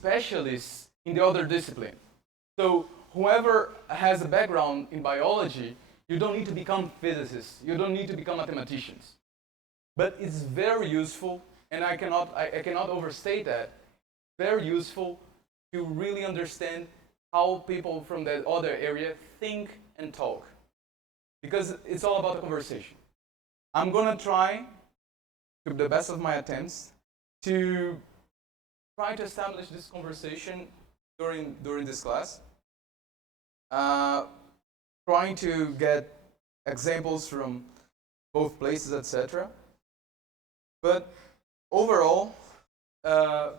specialists in the other discipline. So whoever has a background in biology, you don't need to become physicists. You don't need to become mathematicians. But it's very useful, and I cannot overstate that, very useful to really understand how people from that other area think and talk. Because it's all about a conversation. I'm going to try, to the best of my attempts, to try to establish this conversation during this class. Trying to get examples from both places, etc. But overall,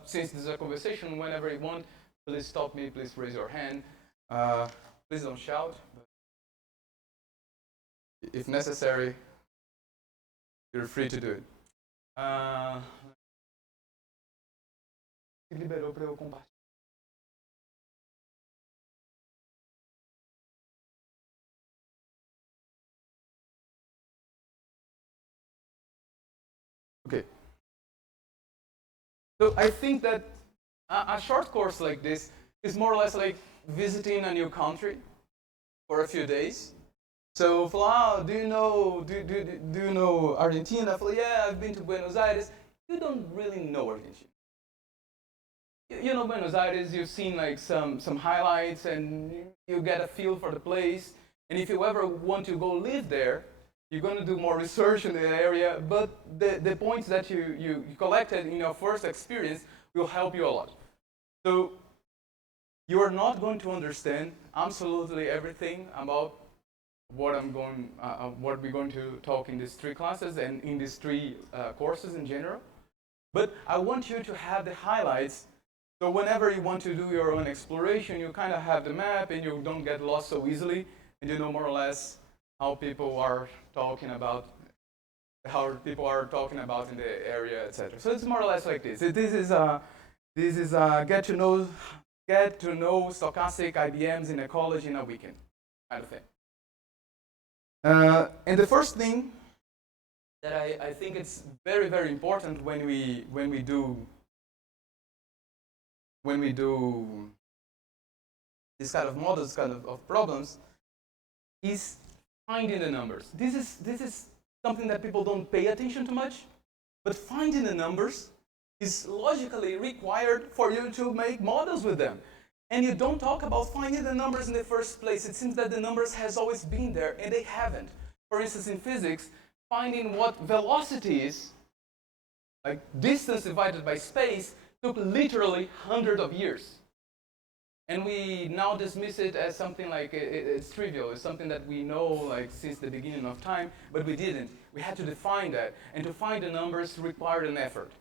since this is a conversation, whenever you want, please stop me, please raise your hand. Please don't shout. But if necessary, you're free to do it. Liberou para eu compartilhar. Okay. So I think that a short course like this is more or less like visiting a new country for a few days. So, do you know Argentina? Yeah, I've been to Buenos Aires. You don't really know Argentina. You know Buenos Aires, you've seen like some highlights and you get a feel for the place. And if you ever want to go live there, you're going to do more research in the area, but the points that you collected in your first experience will help you a lot. So you are not going to understand absolutely everything about what we're going to talk in these 3 classes and in these 3 courses in general. But I want you to have the highlights, so whenever you want to do your own exploration, you kind of have the map and you don't get lost so easily, and you know more or less how people are talking about in the area, etc. So it's more or less like this. This is get to know stochastic IBMs in ecology in a weekend kind of thing. And the first thing that I think it's very, very important when we do this kind of models, kind of problems, is finding the numbers. This is something that people don't pay attention to much, but finding the numbers is logically required for you to make models with them. And you don't talk about finding the numbers in the first place. It seems that the numbers has always been there, and they haven't. For instance, in physics, finding what velocity is, like distance divided by space, took literally hundreds of years. And we now dismiss it as something like it's trivial. It's something that we know like since the beginning of time, but we didn't. We had to define that. And to find the numbers required an effort.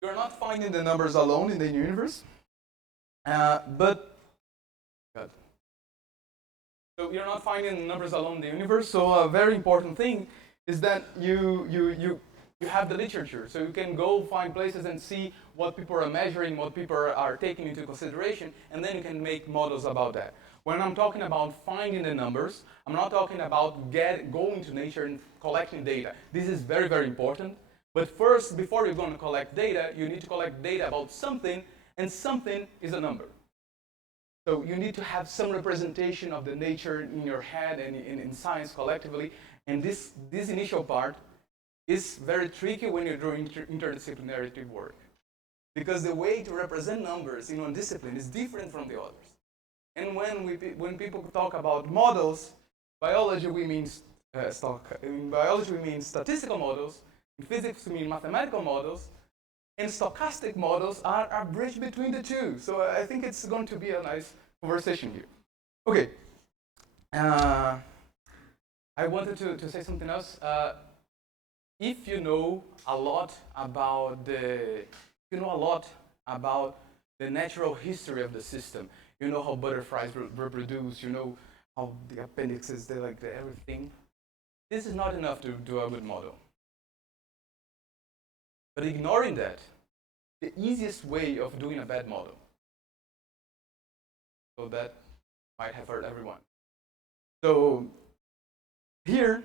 You're not finding the numbers alone in the universe, so you're not finding the numbers alone in the universe. So a very important thing is that you have the literature, so you can go find places and see what people are measuring, what people are taking into consideration, and then you can make models about that. When I'm talking about finding the numbers, I'm not talking about going to nature and collecting data. This is very, very important. But first, before you're going to collect data, you need to collect data about something, and something is a number. So you need to have some representation of the nature in your head and in science collectively, and this initial part is very tricky when you're doing interdisciplinary work. Because the way to represent numbers in one discipline is different from the others. And when people talk about models, biology we mean in biology we mean statistical models, in physics we mean mathematical models, and stochastic models are a bridge between the two. So I think it's going to be a nice conversation here. Okay. I wanted to say something else. If you know a lot about the natural history of the system, you know how butterflies reproduce, you know how the appendixes, they're like everything. This is not enough to do a good model. But ignoring that, the easiest way of doing a bad model. So that might have hurt everyone. So here,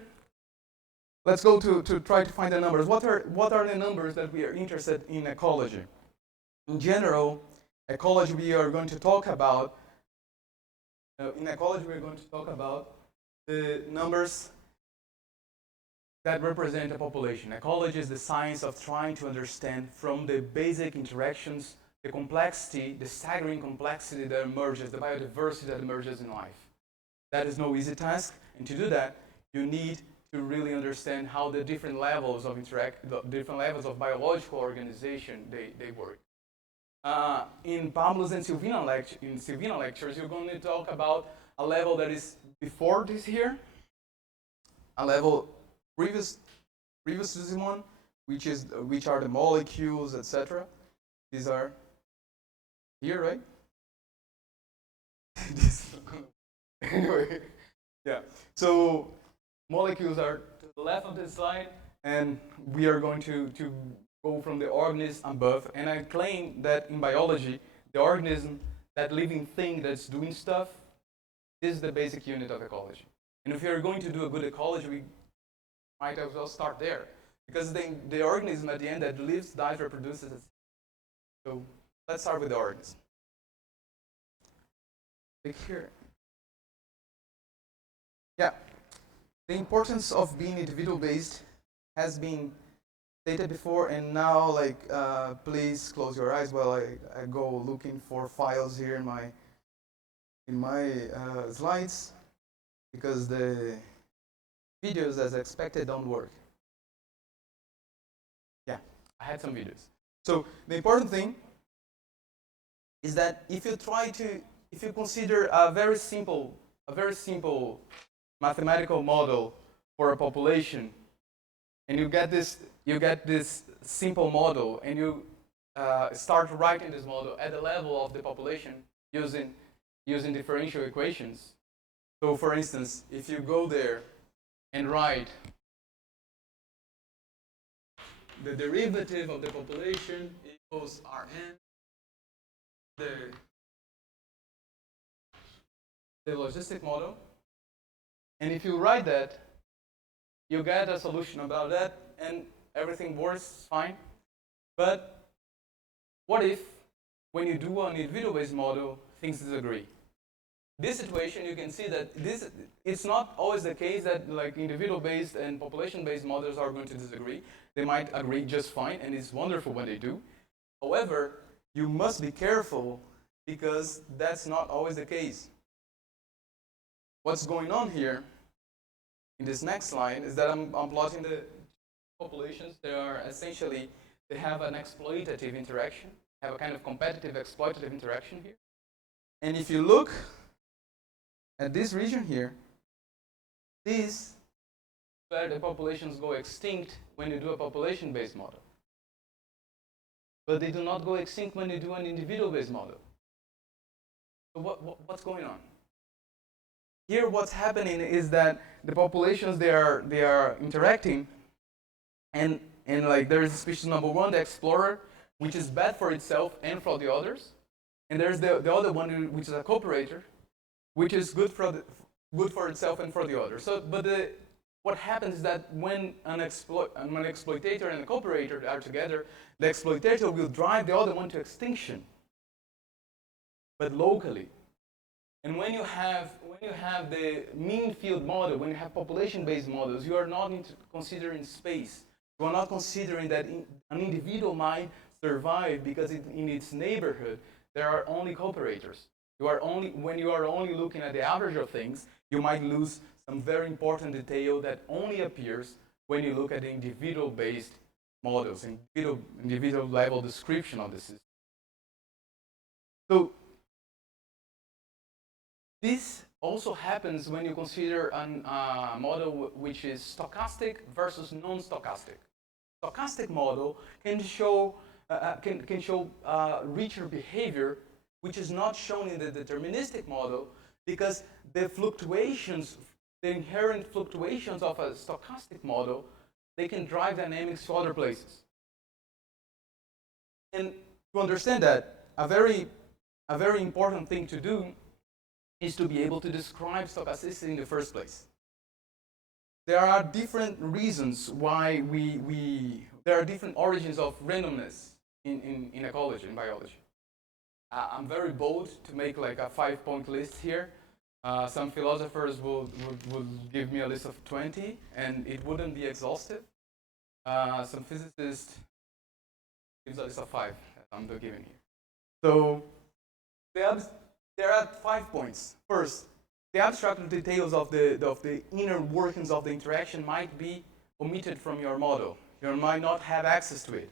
let's go to try to find the numbers. What are the numbers that we are interested in ecology? In general, ecology, we are going to talk about, in ecology, we're going to talk about the numbers that represent a population. Ecology is the science of trying to understand from the basic interactions, the complexity, the staggering complexity that emerges, the biodiversity that emerges in life. That is no easy task, and to do that, you need to really understand how the different levels of the different levels of biological organization they work. In Pablo's and Silvina lectures, you're going to talk about a level that is before this here, a level previous to this one, which are the molecules, etc. These are here, right? Anyway, yeah. So molecules are to the left of this slide, and we are going to go from the organism above. And I claim that in biology, the organism, that living thing that's doing stuff, this is the basic unit of ecology. And if you're going to do a good ecology, we might as well start there. Because the organism at the end that lives, dies, reproduces. So let's start with the organism. Click here. Yeah. The importance of being individual-based has been stated before, and now, please close your eyes while I go looking for files here in my slides, because the videos, as expected, don't work. Yeah, I had some videos. So the important thing is that if you consider a very simple mathematical model for a population, and you get this simple model, and you start writing this model at the level of the population using differential equations. So, for instance, if you go there and write the derivative of the population equals Rn, the logistic model, and if you write that, you get a solution about that, and everything works fine. But what if, when you do an individual-based model, things disagree? This situation, you can see that it's not always the case that individual-based and population-based models are going to disagree. They might agree just fine, and it's wonderful when they do. However, you must be careful, because that's not always the case. What's going on here in this next slide is that I'm plotting the populations. They have an exploitative interaction, have a kind of competitive exploitative interaction here. And if you look at this region here, this where the populations go extinct when you do a population-based model. But they do not go extinct when you do an individual-based model. So what's going on? Here, what's happening is that the populations they are interacting, and there's species number one, the explorer, which is bad for itself and for the others, and there's the other one, which is a cooperator, which is good for itself and for the others. So, what happens is that when an exploitator and a cooperator are together, the exploitator will drive the other one to extinction, but locally. And when you have the mean field model, when you have population-based models, you are not considering space. You are not considering that an individual might survive because in its neighborhood there are only cooperators. When you are only looking at the average of things, you might lose some very important detail that only appears when you look at the individual-based models, individual level description of the system. So this also happens when you consider a model which is stochastic versus non-stochastic. Stochastic model can show richer behavior, which is not shown in the deterministic model, because the inherent fluctuations of a stochastic model, they can drive dynamics to other places. And to understand that, a very important thing to do is to be able to describe stochasticity in the first place. There are different reasons why there are different origins of randomness in ecology, in biology. I'm very bold to make like a 5-point list here. Some philosophers would give me a list of 20, and it wouldn't be exhaustive. Some physicists gives a list of 5, as I'm giving here. So there are 5 points. First, the abstract details of the inner workings of the interaction might be omitted from your model. You might not have access to it.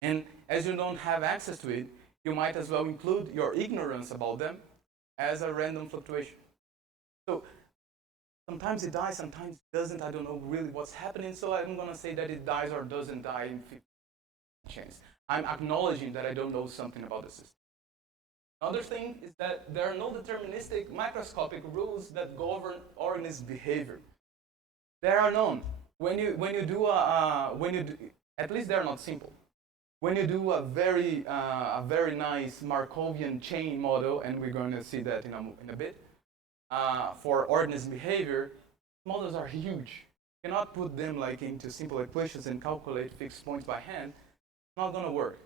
And as you don't have access to it, you might as well include your ignorance about them as a random fluctuation. So sometimes it dies, sometimes it doesn't. I don't know really what's happening, so I'm going to say that it dies or doesn't die in 50 chance. I'm acknowledging that I don't know something about the system. Another thing is that there are no deterministic microscopic rules that govern organism behavior. There are none. When you do at least they're not simple. When you do a very nice Markovian chain model, and we're going to see that in a bit, for organism behavior, models are huge. You cannot put them like into simple equations and calculate fixed points by hand. It's not going to work.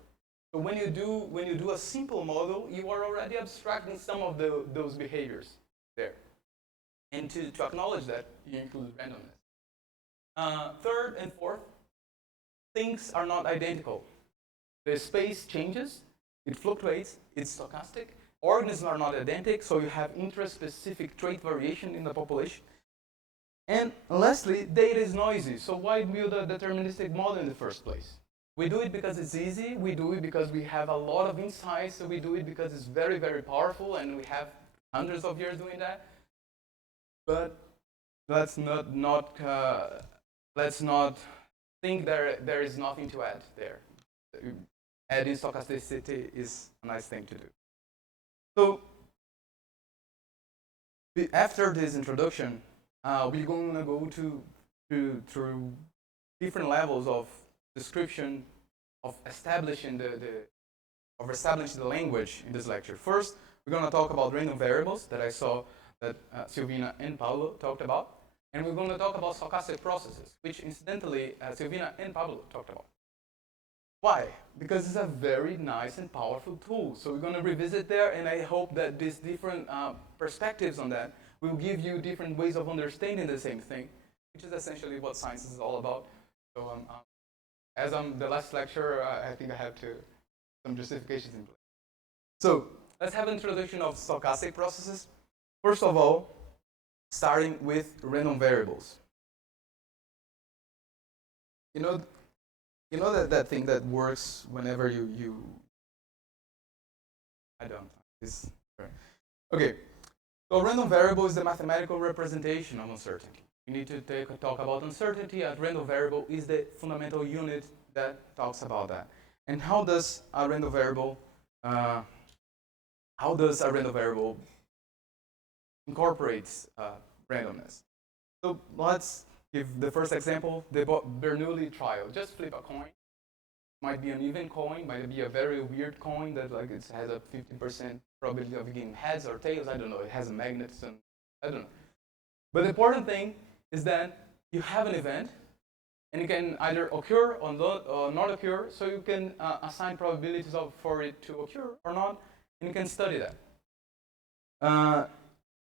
So when you do a simple model, you are already abstracting some of those behaviors there. And to acknowledge that, you include randomness. Third and fourth, things are not identical. The space changes, it fluctuates, it's stochastic. Organisms are not identical, so you have intraspecific trait variation in the population. And lastly, data is noisy. So why build a deterministic model in the first place? We do it because it's easy. We do it because we have a lot of insights. So we do it because it's very, very powerful, and we have hundreds of years doing that. But let's not think there is nothing to add there. Adding stochasticity is a nice thing to do. So after this introduction, we're going to go through different levels of description of establishing the language in this lecture. First, we're going to talk about random variables that I saw that Silvina and Paulo talked about, and we're going to talk about stochastic processes, which incidentally Silvina and Paulo talked about. Why? Because it's a very nice and powerful tool. So we're going to revisit there, and I hope that these different perspectives on that will give you different ways of understanding the same thing, which is essentially what science is all about. So as I'm the last lecturer, I think I have some justifications in place. So let's have an introduction of stochastic processes. First of all, starting with random variables. You know that thing that works whenever you I don't. It's okay. So random variable is the mathematical representation of uncertainty. You need to talk about uncertainty. A random variable is the fundamental unit that talks about that. And how does a random variable incorporates randomness? So let's give the first example, the Bernoulli trial. Just flip a coin. Might be an even coin, might be a very weird coin that like it has a 50% probability of getting heads or tails. I don't know. It has a magnet, and I don't know. But the important thing is that you have an event, and it can either occur or not occur. So you can assign probabilities for it to occur or not, and you can study that.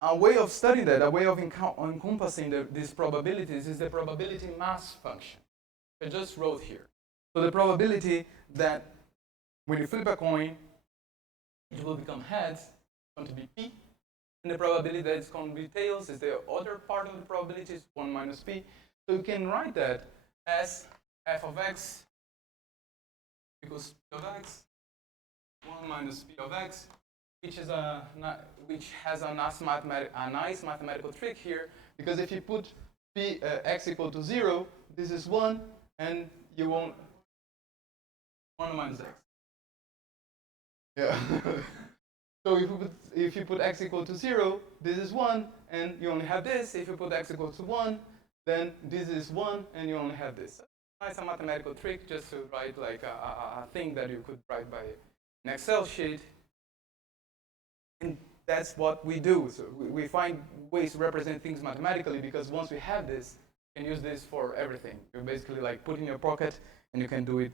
A way of studying that, a way of encompassing these probabilities is the probability mass function. I just wrote here. So the probability that when you flip a coin, it will become heads, is going to be P. And the probability that it's going to be tails is the other part of the probability, is 1 minus P. So you can write that as f of x equals P of x, 1 minus P of x, which has a nice mathematical trick here, because if you put x equal to 0, this is 1, and you won't 1 minus x. Yeah. So if you put x equal to 0, this is 1, and you only have this. If you put x equal to 1, then this is 1, and you only have this. Nice a mathematical trick just to write like a thing that you could write by an Excel sheet. And that's what we do. So we find ways to represent things mathematically, because once we have this, you can use this for everything. You basically like put in your pocket, and you can do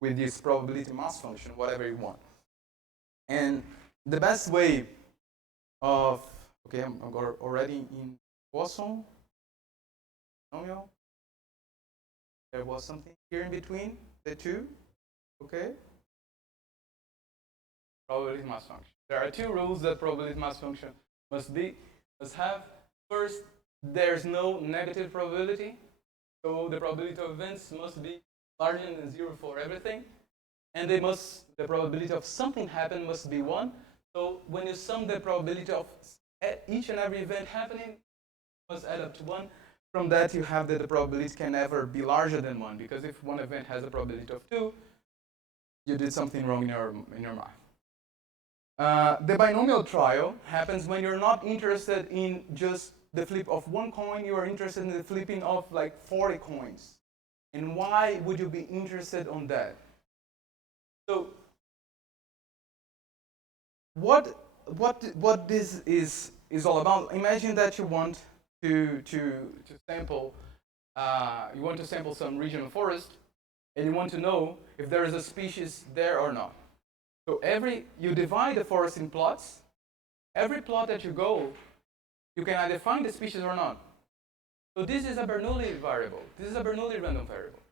with this probability mass function whatever you want. And the best way of, okay, I'm already in Poisson polynomial. There was something here in between the two, okay? Probability mass function. There are two rules that probability mass function must have. First, there's no negative probability, so the probability of events must be larger than 0 for everything, and the probability of something happen must be 1. So when you sum the probability of each and every event happening, it must add up to 1. From that, you have that the probability can never be larger than 1, because if one event has a probability of 2, you did something wrong in your math. The binomial trial happens when you're not interested in just the flip of one coin, you are interested in the flipping of like 40 coins. And why would you be interested on that? So what this is all about, imagine that you want to sample, you want to sample some regional forest, and you want to know if there is a species there or not. So you divide the forest in plots. Every plot that you go, you can either find the species or not. So this is a Bernoulli variable. This is a Bernoulli random variable.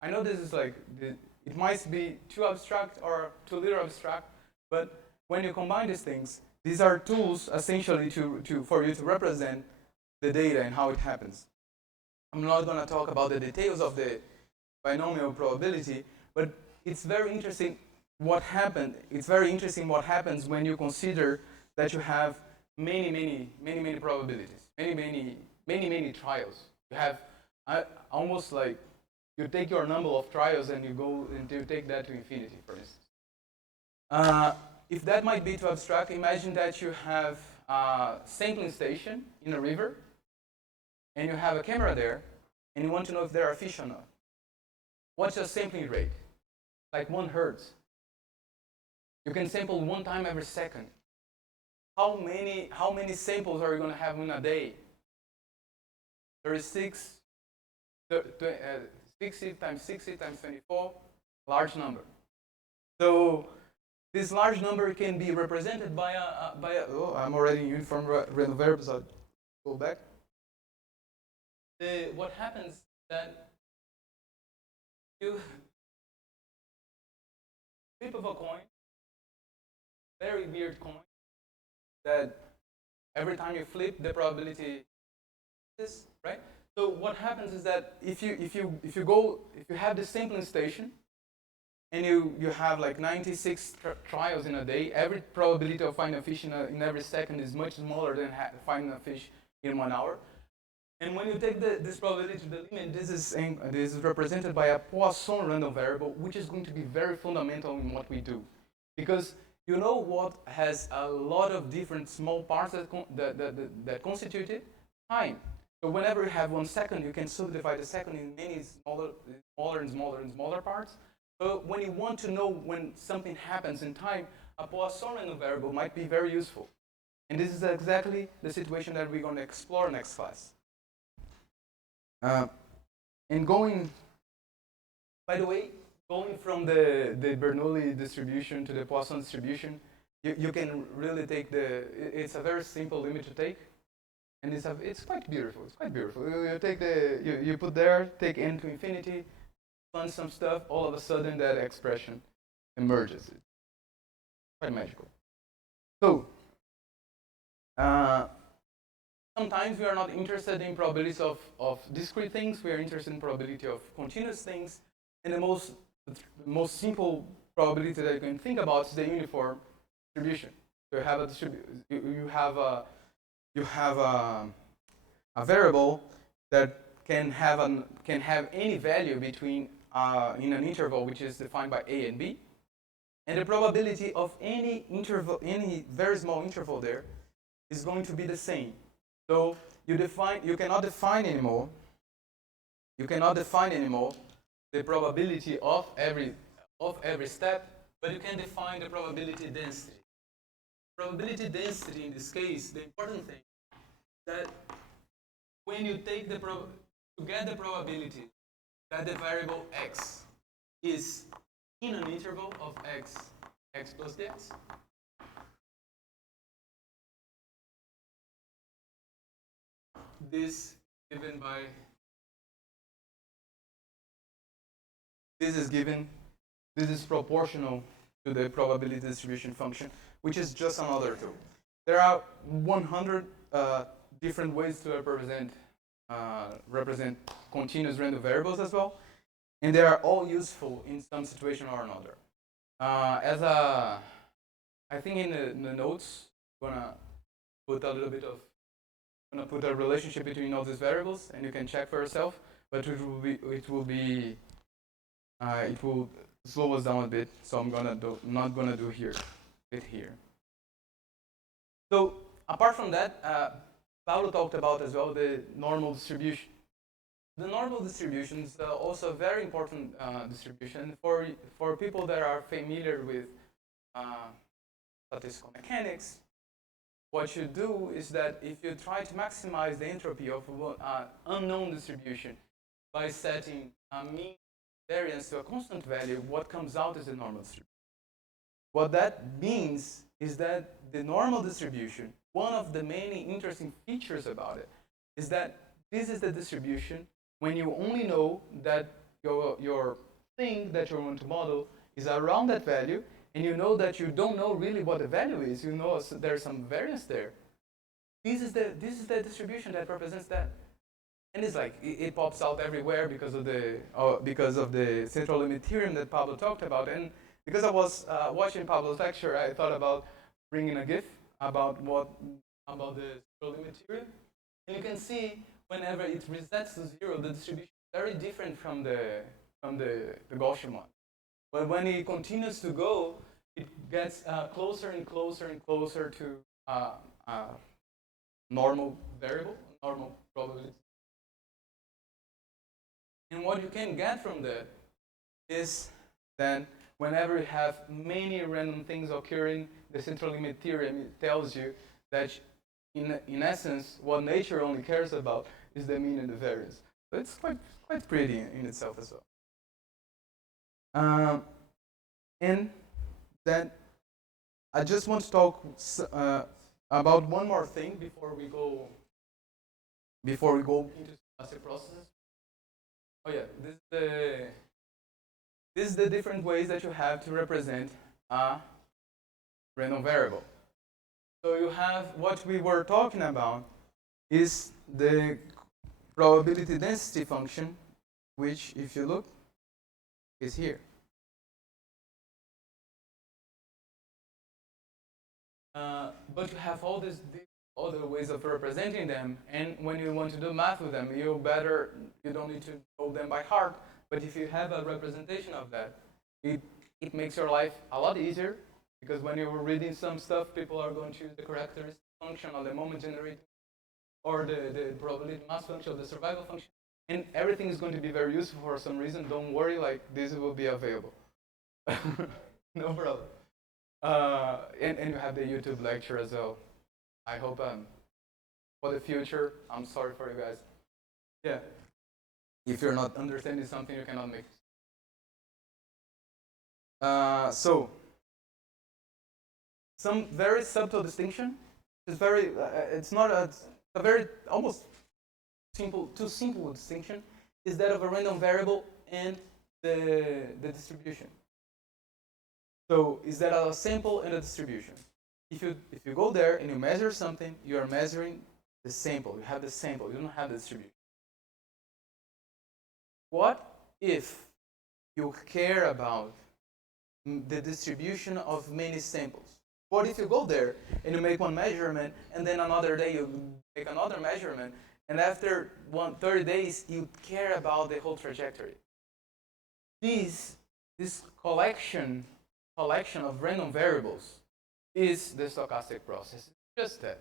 I know this is like, it might be too abstract or too little abstract, but when you combine these things, these are tools essentially for you to represent the data and how it happens. I'm not going to talk about the details of the binomial probability, but it's very interesting what happened. It's very interesting what happens when you consider that you have many probabilities, many trials. You have almost like you take your number of trials and you go and you take that to infinity, for instance. If that might be too abstract, imagine that you have a sampling station in a river, and you have a camera there, and you want to know if there are fish or not. What's your sampling rate? Like 1 hertz. You can sample 1 time every second. How many samples are you going to have in a day? 36, 60 times 60 times 24, large number. So this large number can be represented by oh, I'm already in uniform random variables, so I'll go back. What happens is that you flip of a coin, very weird coin, that every time you flip, the probability is, right? So what happens is that if you have the sampling station, and you have like 96 trials in a day, every probability of finding a fish in every second is much smaller than finding a fish in 1 hour. And when you take this probability to the limit, this is represented by a Poisson random variable, which is going to be very fundamental in what we do. Because you know what has a lot of different small parts that constitute it? Time. So whenever you have 1 second, you can subdivide the second in many smaller parts. So when you want to know when something happens in time, a Poisson random variable might be very useful. And this is exactly the situation that we're going to explore next class. And by the way, going from the Bernoulli distribution to the Poisson distribution, you can really take it's a very simple limit to take. And it's quite beautiful. It's quite beautiful. You take you put there, take n to infinity, fund some stuff. All of a sudden, that expression emerges. It's quite magical. So sometimes we are not interested in probabilities of discrete things. We are interested in probability of continuous things. And the most simple probability that you can think about is the uniform distribution. So you have a variable that can have any value between in an interval which is defined by a and b, and the probability of any very small interval there is going to be the same. So you cannot define anymore the probability of every step, but you can define the probability density. Probability density in this case, the important thing is that when you take to get the probability that the variable x is in an interval of x plus dx, this given by, this is given, this is proportional to the probability distribution function, which is just another tool. There are 100 different ways to represent continuous random variables as well, and they are all useful in some situation or another. I think in the notes, I'm gonna put a little bit of, I'm gonna put a relationship between all these variables, and you can check for yourself. But it will slow us down a bit, so I'm not gonna do it here. So apart from that, Paulo talked about as well the normal distribution. The normal distribution is also a very important distribution for people that are familiar with statistical mechanics. What you do is that if you try to maximize the entropy of an unknown distribution by setting a mean variance to a constant value, what comes out is the normal distribution. What that means is that the normal distribution, one of the many interesting features about it, is that this is the distribution when you only know that your thing that you want to model is around that value, and you know that you don't know really what the value is. You know there's some variance there. This is the distribution that represents that, and it's like it pops out everywhere because of the central limit theorem that Pablo talked about. And because I was watching Pablo's lecture, I thought about bringing a GIF about the central limit theorem, and you can see whenever it resets to zero, the distribution is very different from the Gaussian one. But when it continues to go, it gets closer and closer and closer to normal variable, normal probability. And what you can get from that is that whenever you have many random things occurring, the central limit theorem tells you that in essence, what nature only cares about is the mean and the variance. So it's quite pretty in itself as well. And then I just want to talk about one more thing before we go into stochastic processes. Oh yeah, this is the different ways that you have to represent a random variable. So you have what we were talking about is the probability density function, which, if you look, is here. But you have all these other ways of representing them, and when you want to do math with them, you don't need to know them by heart. But if you have a representation of that, it makes your life a lot easier, because when you're reading some stuff, people are going to use the characteristic function or the moment generated, or the probability mass function or the survival function, and everything is going to be very useful for some reason. Don't worry, like this will be available. No problem. And you have the YouTube lecture as well. I hope for the future, I'm sorry for you guys. Yeah. If you're not understanding something, you cannot make it. So, some very subtle distinction. It's not a very almost too simple distinction is that of a random variable and the distribution. So is that a sample and a distribution? If you go there and you measure something, you are measuring the sample. You have the sample. You don't have the distribution. What if you care about the distribution of many samples? What if you go there and you make one measurement, and then another day you make another measurement, and after 30 days you care about the whole trajectory? This collection of random variables is the stochastic process. It's just that.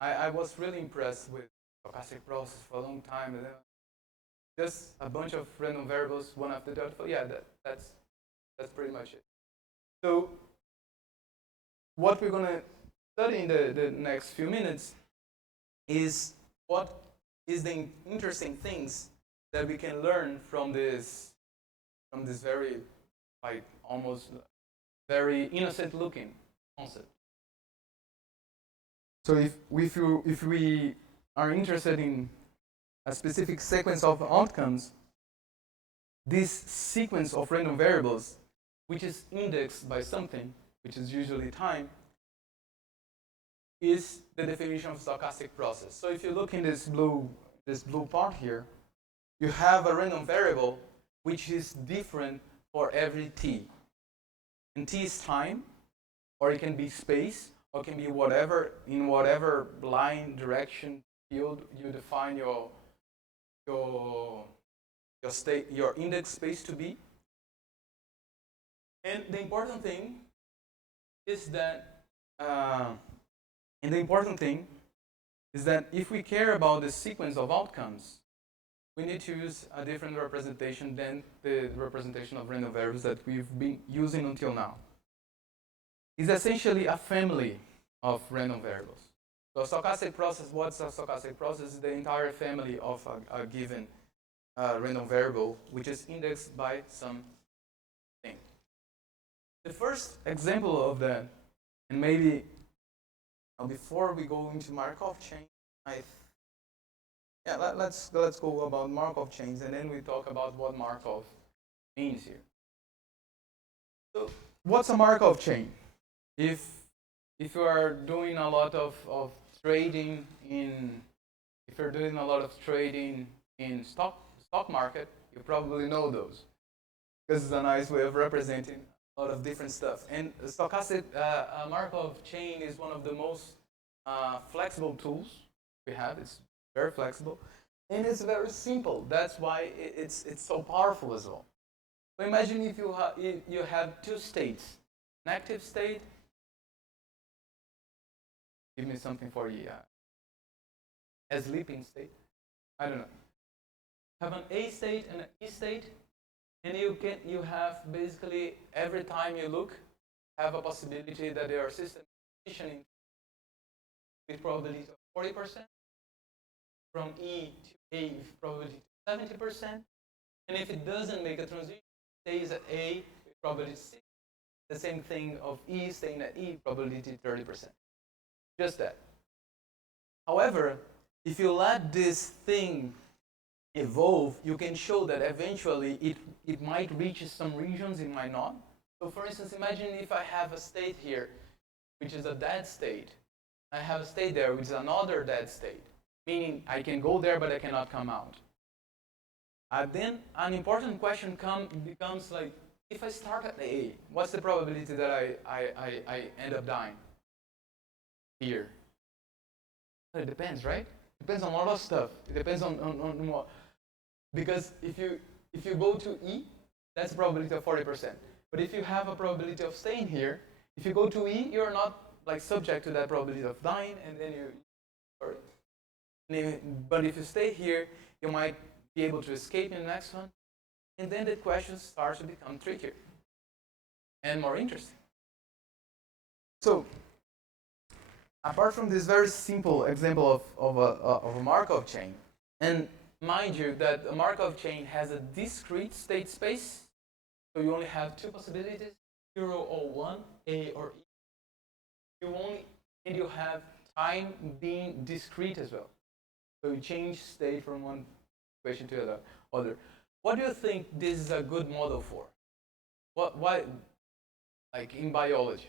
I was really impressed with stochastic process for a long time. And just a bunch of random variables, one after the other. Yeah, that's pretty much it. So what we're going to study in the next few minutes is what is the interesting things that we can learn from this very, like, almost very innocent looking concept. So if we are interested in a specific sequence of outcomes, this sequence of random variables, which is indexed by something, which is usually time, is the definition of stochastic process. So if you look in this blue part here, you have a random variable which is different for every t. And t is time, or it can be space, or it can be whatever, in whatever line, direction, field you define your state, your index space to be. And the important thing is that if we care about the sequence of outcomes, we need to use a different representation than the representation of random variables that we've been using until now. It's essentially a family of random variables. So a stochastic process, what's a stochastic process? Is the entire family of a given random variable, which is indexed by some thing. The first example of that, and maybe before we go into Markov chain, let's go about Markov chains, and then we talk about what Markov means here. So, what's a Markov chain? If you are doing a lot of trading in, if you're doing a lot of trading in stock market, you probably know those, because it's a nice way of representing a lot of different stuff. And the stochastic Markov chain is one of the most flexible tools we have. It's very flexible, and it's very simple. That's why it's so powerful as well. So imagine if you have two states, an active state. Give me something for you. A sleeping state. I don't know. Have an A state and an E state, and you have basically every time you look, have a possibility that your system is transitioning with probability of 40%. From E to A with probability 70%, and if it doesn't make a transition, it stays at A with probability 6. The same thing of E staying at E, probability 30%. Just that. However, if you let this thing evolve, you can show that eventually it might reach some regions, it might not. So for instance, imagine if I have a state here, which is a dead state. I have a state there, which is another dead state. Meaning I can go there, but I cannot come out. Then an important question becomes like, if I start at A, what's the probability that I end up dying here? It depends, right? It depends on a lot of stuff. It depends on what. Because if you go to E, that's a probability of 40%. But if you have a probability of staying here, if you go to E, you're not like subject to that probability of dying, and then sorry. But if you stay here, you might be able to escape in the next one. And then the question starts to become trickier and more interesting. So, apart from this very simple example of a Markov chain, and mind you that a Markov chain has a discrete state space, so you only have two possibilities, 0 or 1, A or E. And you have time being discrete as well. So you change state from one equation to the other. What do you think this is a good model for? Why, like in biology?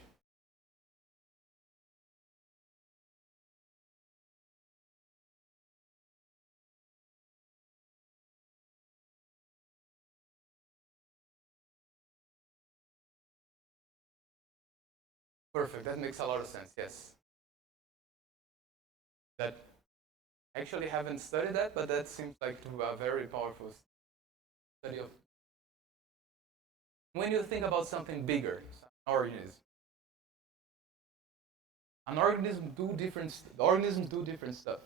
Perfect, that makes a lot of sense, yes. That actually haven't studied that, but that seems like to be a very powerful study of. When you think about something bigger, organisms do different stuff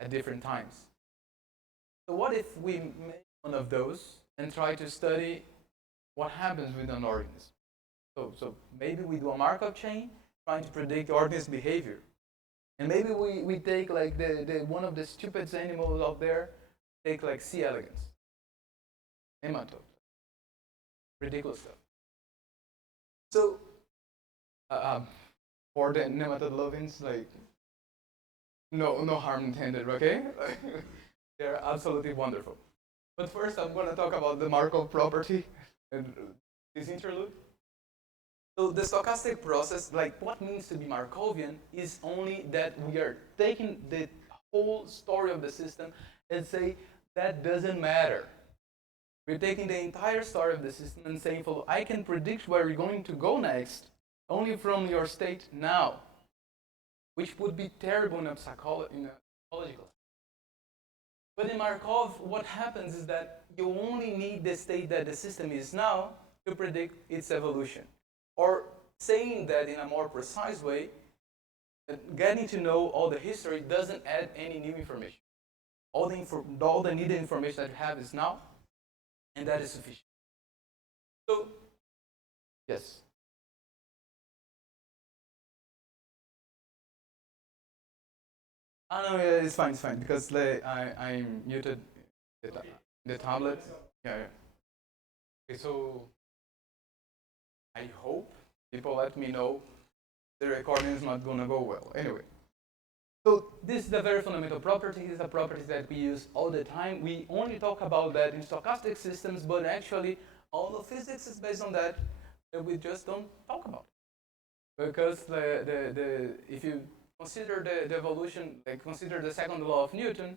at different times. So what if we make one of those and try to study what happens with an organism? So maybe we do a Markov chain trying to predict organism behavior. And maybe we take like the one of the stupidest animals out there, take like C. elegans, nematode, ridiculous stuff. So for the nematode lovings, like no harm intended, okay? They're absolutely wonderful. But first, I'm going to talk about the Markov property and this interlude. So the stochastic process, like what means to be Markovian, is only that we are taking the whole story of the system and say that doesn't matter. We're taking the entire story of the system and saying, well, I can predict where you're going to go next only from your state now, which would be terrible in a psychological. But in Markov, what happens is that you only need the state that the system is now to predict its evolution. Or saying that in a more precise way, getting to know all the history doesn't add any new information. All the needed information that you have is now, and that is sufficient. So, yes. Oh no, yeah, it's fine, because I muted the tablet. Yeah, yeah. Okay, so I hope people let me know the recording is not gonna go well. Anyway, so this is the very fundamental property. This is a property that we use all the time. We only talk about that in stochastic systems, but actually all the physics is based on that, and we just don't talk about it. Because if you consider the evolution, like consider the second law of Newton,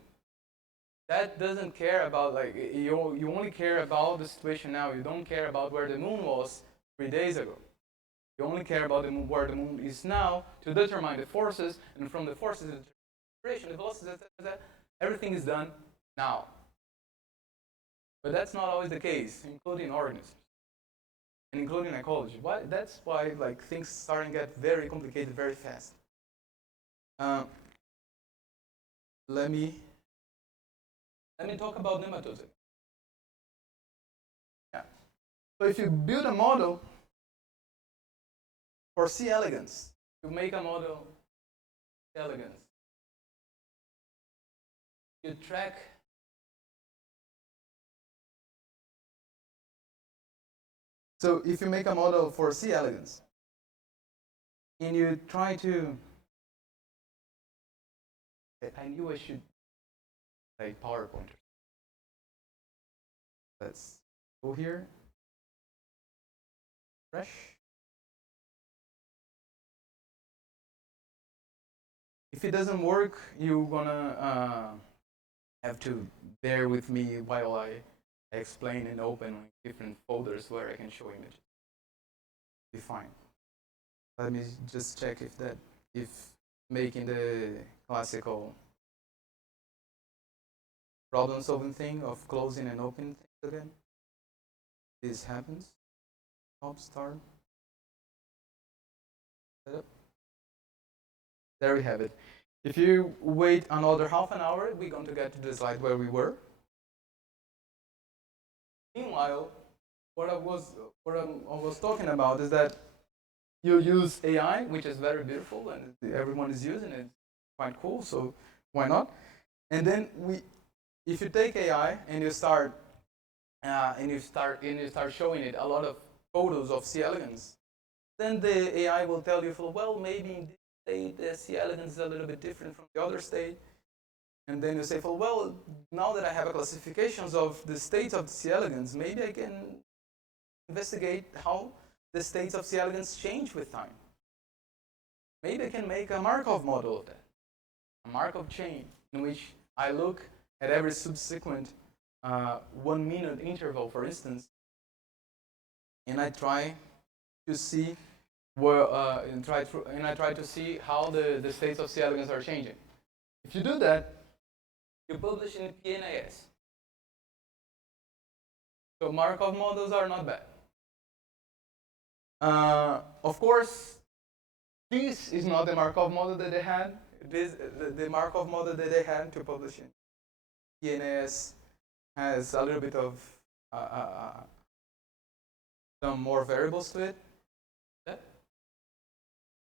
that doesn't care about, like, you only care about the situation now. You don't care about where the moon was 3 days ago. You only care about the moon, where the moon is now, to determine the forces, and from the forces, the duration, the velocities, etc. Everything is done now. But that's not always the case, including organisms and including ecology. That's why, like, things start to get very complicated very fast. Let me talk about nematodes. Yeah. So if you build a model for C. elegans, you make a model C. elegans. You track So if you make a model for C. elegans and you try to, I knew I should like PowerPoint. Let's go here. Fresh. If it doesn't work, you're gonna have to bear with me while I explain and open different folders where I can show images. Be fine. Let me just check if making the classical problem solving thing of closing and opening things again. This happens. Stop, start. Setup. There we have it. If you wait another half an hour, we're going to get to the slide where we were. Meanwhile, what I was talking about is that you use AI, which is very beautiful, and everyone is using it. It's quite cool, so why not? And then if you take AI and you start showing it a lot of photos of C. elegans, then the AI will tell you, well, maybe in this state the C. elegans is a little bit different from the other state. And then you say, well, now that I have a classifications of the states of C. elegans, maybe I can investigate how the states of C. elegans change with time. Maybe I can make a Markov model of that, a Markov chain in which I look at every subsequent 1 minute interval, for instance, and I try to see I try to see how the states of C. elegans are changing. If you do that, you publish in PNAS. So Markov models are not bad. Of course, this is not the Markov model that they had. The Markov model that they had to publish in PNAS has a little bit of some more variables to it.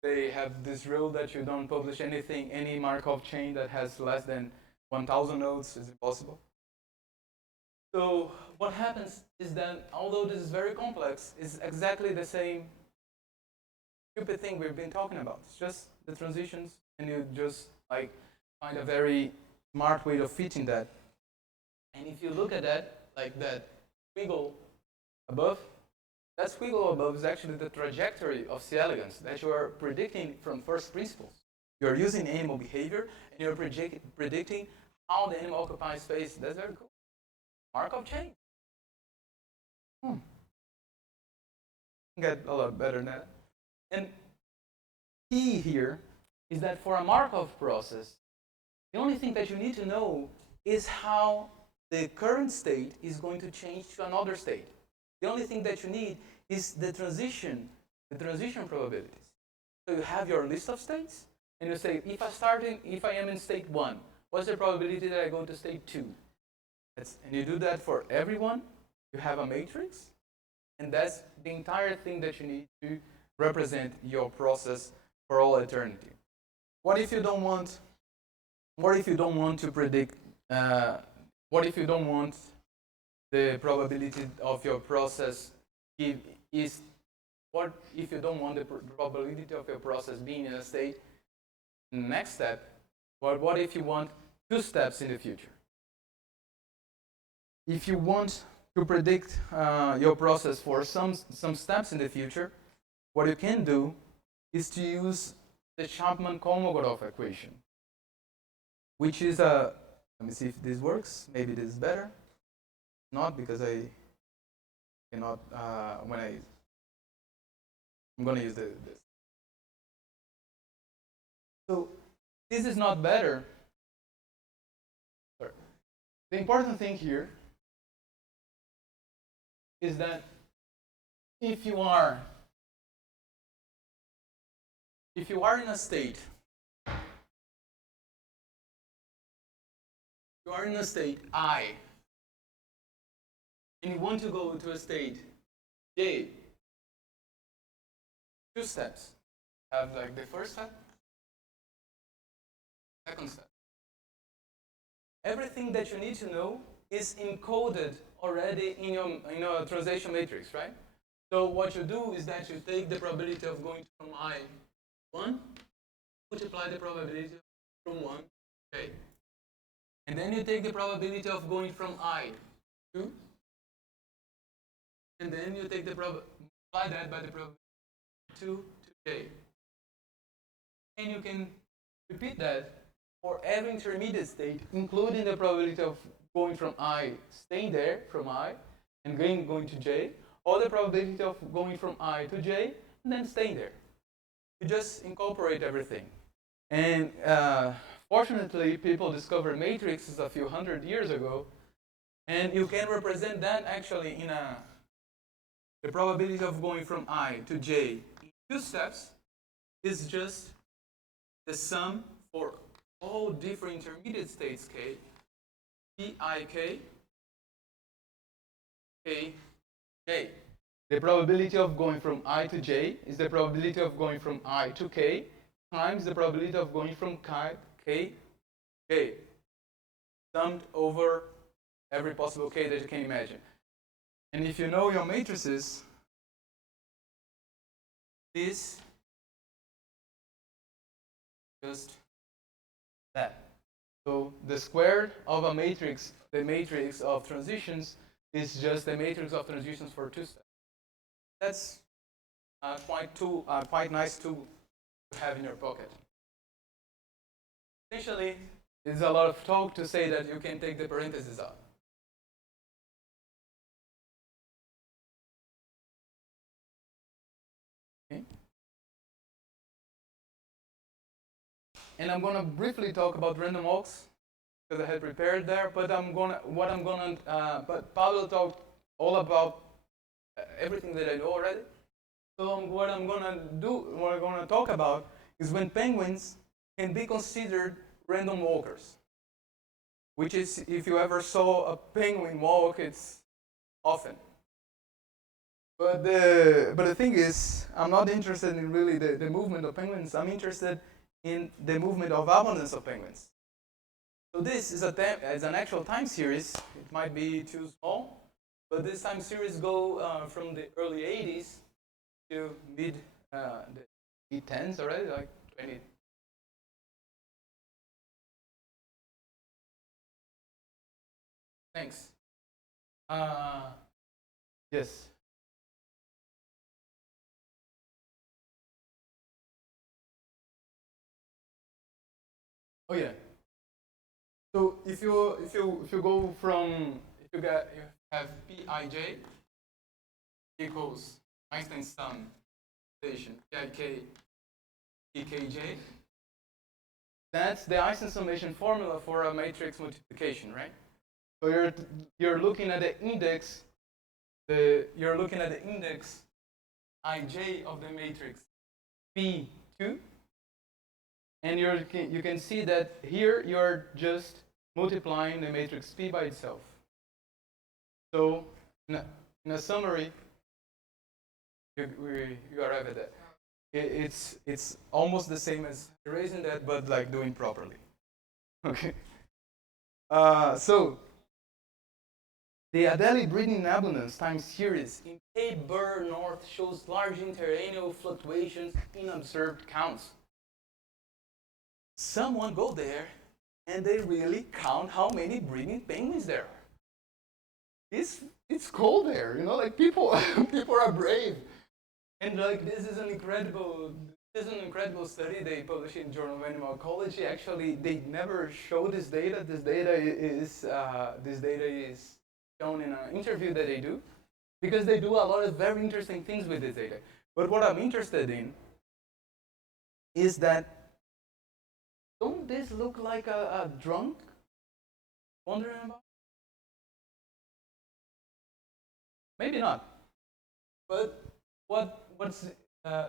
They have this rule that you don't publish any Markov chain that has less than 1,000 nodes is impossible. So what happens is that although this is very complex, it's exactly the same stupid thing we've been talking about. It's just the transitions, and you just like find a very smart way of fitting that. And if you look at that, like that squiggle above, that squiggle above is actually the trajectory of C. elegans that you are predicting from first principles. You're using animal behavior, and you're predicting how the animal occupies space. That's very cool. Markov chain. Get a lot better than that. And key here is that for a Markov process, the only thing that you need to know is how the current state is going to change to another state. The only thing that you need is the transition probabilities. So you have your list of states, and you say, if I am in state 1, what's the probability that I go to state 2? And you do that for everyone. You have a matrix, and that's the entire thing that you need to represent your process for all eternity. What if you don't want to predict? What if you don't want the probability of your process what if you don't want the probability of your process being in a state in the next step? What if you want 2 steps in the future? If you want to predict your process for some steps in the future, what you can do is to use the Chapman-Kolmogorov equation, which is a, let me see if this works. Maybe this is better. Not because I cannot, I'm going to use this. So this is not better. Sorry. The important thing here is that if you are in a state, I, and you want to go to a state J, 2 steps. Have like the first step, second step. Everything that you need to know is encoded already in your translation matrix, right? So what you do is that you take the probability of going from I1, multiply the probability from 1, okay? And then you take the probability of going from I2, and then you take multiply that by the probability 2 to J. And you can repeat that for every intermediate state, including the probability of going from I, staying there from I, and going to J, or the probability of going from I to J, and then staying there. You just incorporate everything. And fortunately, people discovered matrices a few hundred years ago, and you can represent that actually in the probability of going from I to J in 2 steps is just the sum for all different intermediate states K, Pik, K, J. The probability of going from I to J is the probability of going from I to K times the probability of going from K, J, summed over every possible K that you can imagine. And if you know your matrices, this just that. So the square of a matrix, the matrix of transitions, is just the matrix of transitions for 2 steps. That's quite nice tool to have in your pocket. Essentially, it's a lot of talk to say that you can take the parentheses out. Okay. And I'm going to briefly talk about random walks because I had prepared there. But but Pablo talked all about everything that I know already. So what I'm going to talk about is when penguins can be considered random walkers, which is if you ever saw a penguin walk, it's often. But the thing is, I'm not interested in really the movement of penguins. I'm interested in the movement of abundance of penguins. So this is an actual time series. It might be too small, but this time series go from the early 80s to mid 10s already, like 20. Thanks. Yes. Oh yeah. So if you go from you have Pij equals Einstein's summation Pik Pkj. That's the Einstein summation formula for a matrix multiplication, right? So you're looking at the index you're looking at the index ij of the matrix P2, and you can see that here you're just multiplying the matrix P by itself. So in a summary, you arrive at that. It's almost the same as erasing that, but like doing properly. Okay. So the Adélie breeding abundance time series in Cape Burr North shows large interannual fluctuations in observed counts. Someone go there and they really count how many breeding penguins there are. It's cold there, you know, like people people are brave. And like this is an incredible study they published in Journal of Animal Ecology. Actually, they never show this data. This data is shown in an interview that they do, because they do a lot of very interesting things with this data. But what I'm interested in is that, don't this look like a drunk wondering about? Maybe not. But what's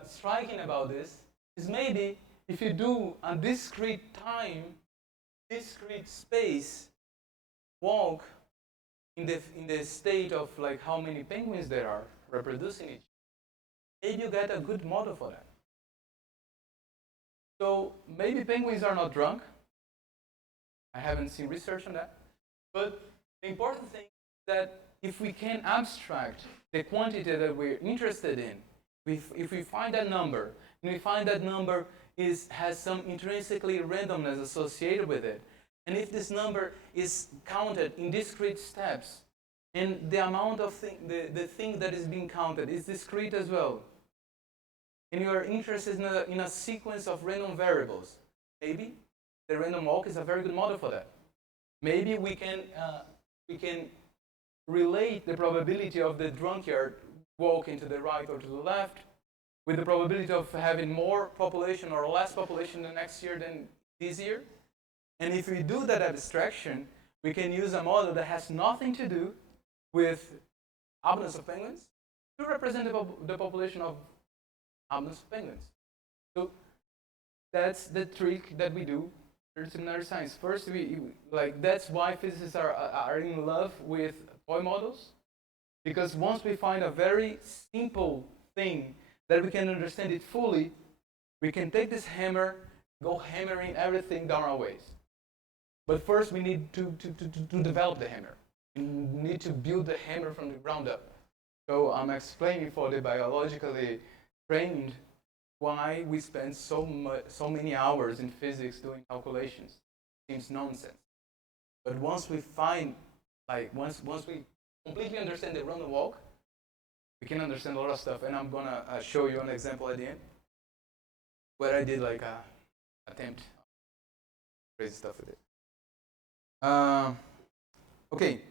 striking about this is, maybe if you do a discrete time, discrete space walk in the state of like how many penguins there are reproducing each, maybe you get a good model for that. So maybe penguins are not drunk. I haven't seen research on that. But the important thing is that if we can abstract the quantity that we're interested in, if we find that number, and we find that number has some intrinsically randomness associated with it, and if this number is counted in discrete steps, and the amount of the thing that is being counted is discrete as well, and you are interested in a sequence of random variables, maybe the random walk is a very good model for that. Maybe we can relate the probability of the drunkard walking to the right or to the left with the probability of having more population or less population the next year than this year. And if we do that abstraction, we can use a model that has nothing to do with abundance of penguins to represent the population of abundance of penguins. So that's the trick that we do in our science. First, that's why physicists are in love with toy models, because once we find a very simple thing that we can understand it fully, we can take this hammer, go hammering everything down our ways. But first, we need to develop the hammer. We need to build the hammer from the ground up. So I'm explaining for the biologically trained why we spend so many hours in physics doing calculations. Seems nonsense. But once we find, once we completely understand the random walk, we can understand a lot of stuff. And I'm gonna show you an example at the end where I did like a attempt crazy stuff with it. Okay.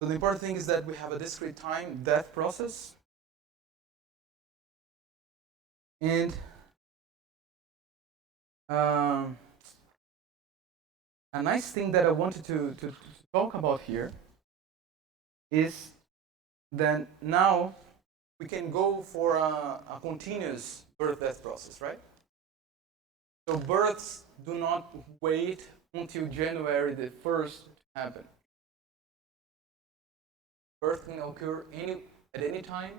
So the important thing is that we have a discrete time death process. And a nice thing that I wanted to talk about here is that now we can go for a continuous birth-death process, right? So births do not wait until January the 1st to happen. Birth can occur at any time.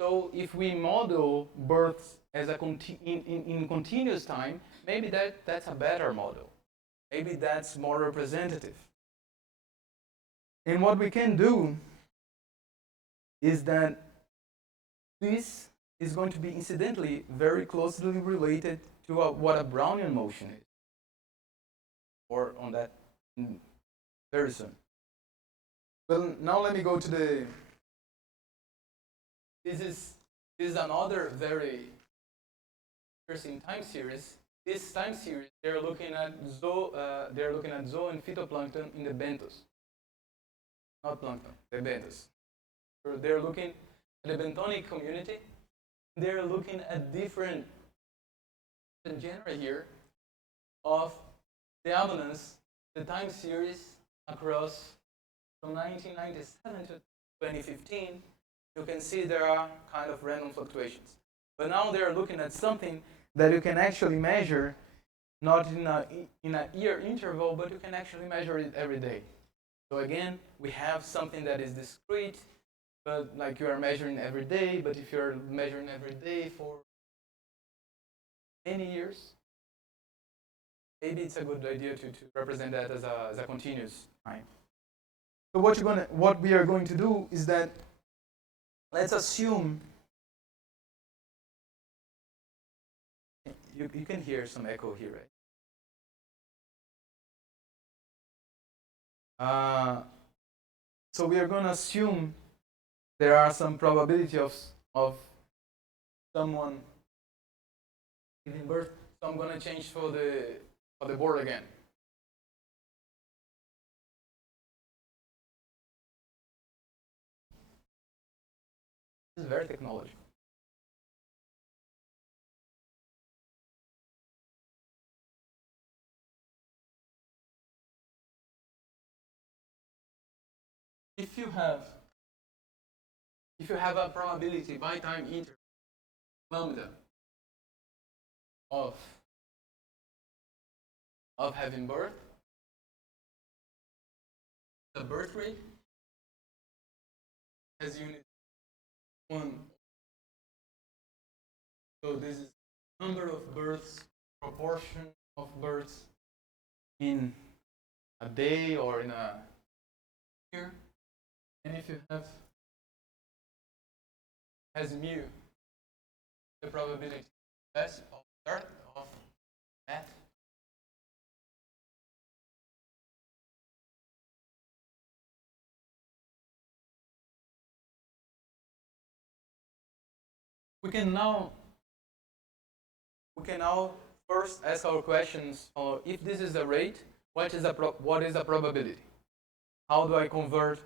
So if we model births as in continuous time, maybe that's a better model. Maybe that's more representative. And what we can do is that this is going to be incidentally very closely related to what a Brownian motion is. Or on that very soon. Well, now let me go to the. This is another very interesting time series. This time series, they're looking at zoo and phytoplankton in the benthos, not plankton, the benthos. So they're looking at the benthonic community. They're looking at different genera here of the abundance, the time series across from 1997 to 2015. You can see there are kind of random fluctuations. But now they're looking at something that you can actually measure, not in a year interval, but you can actually measure it every day. So again, we have something that is discrete, but like you are measuring every day, but if you're measuring every day for many years, maybe it's a good idea to represent that as a continuous time. So what we are going to do is that, let's assume, you can hear some echo here, right? So we are going to assume there are some probability of someone giving birth. So I'm going to change for the board again. This is very technological. If you have a probability by time interval lambda of having birth, the birth rate has unit 1. So this is number of births, proportion of births in a day or in a year. And if you have as mu, the probability S of that of that. We can now first ask our questions. If this is a rate, what is a probability? How do I convert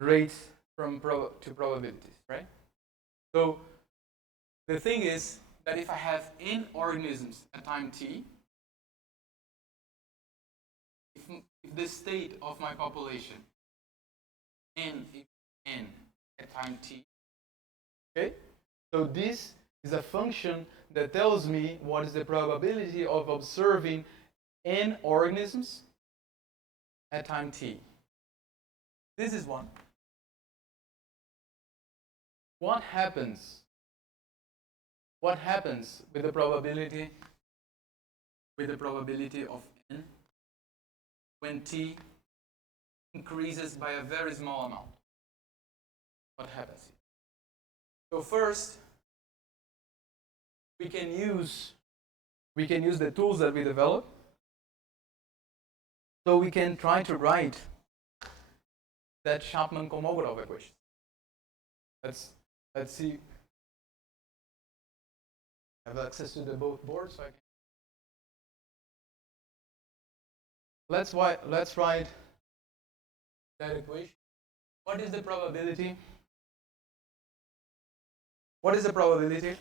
rates from to probabilities, right? So the thing is that if I have n organisms at time t, if the state of my population n at time t, okay? So this is a function that tells me what is the probability of observing n organisms at time t. This is one. What happens with the probability of n when t increases by a very small amount? What happens here? So first, we can use the tools that we develop. So we can try to write that Chapman-Kolmogorov equation. Let's see. I have access to the both boards, so I can. Let's write that equation. What is the probability? What is the probability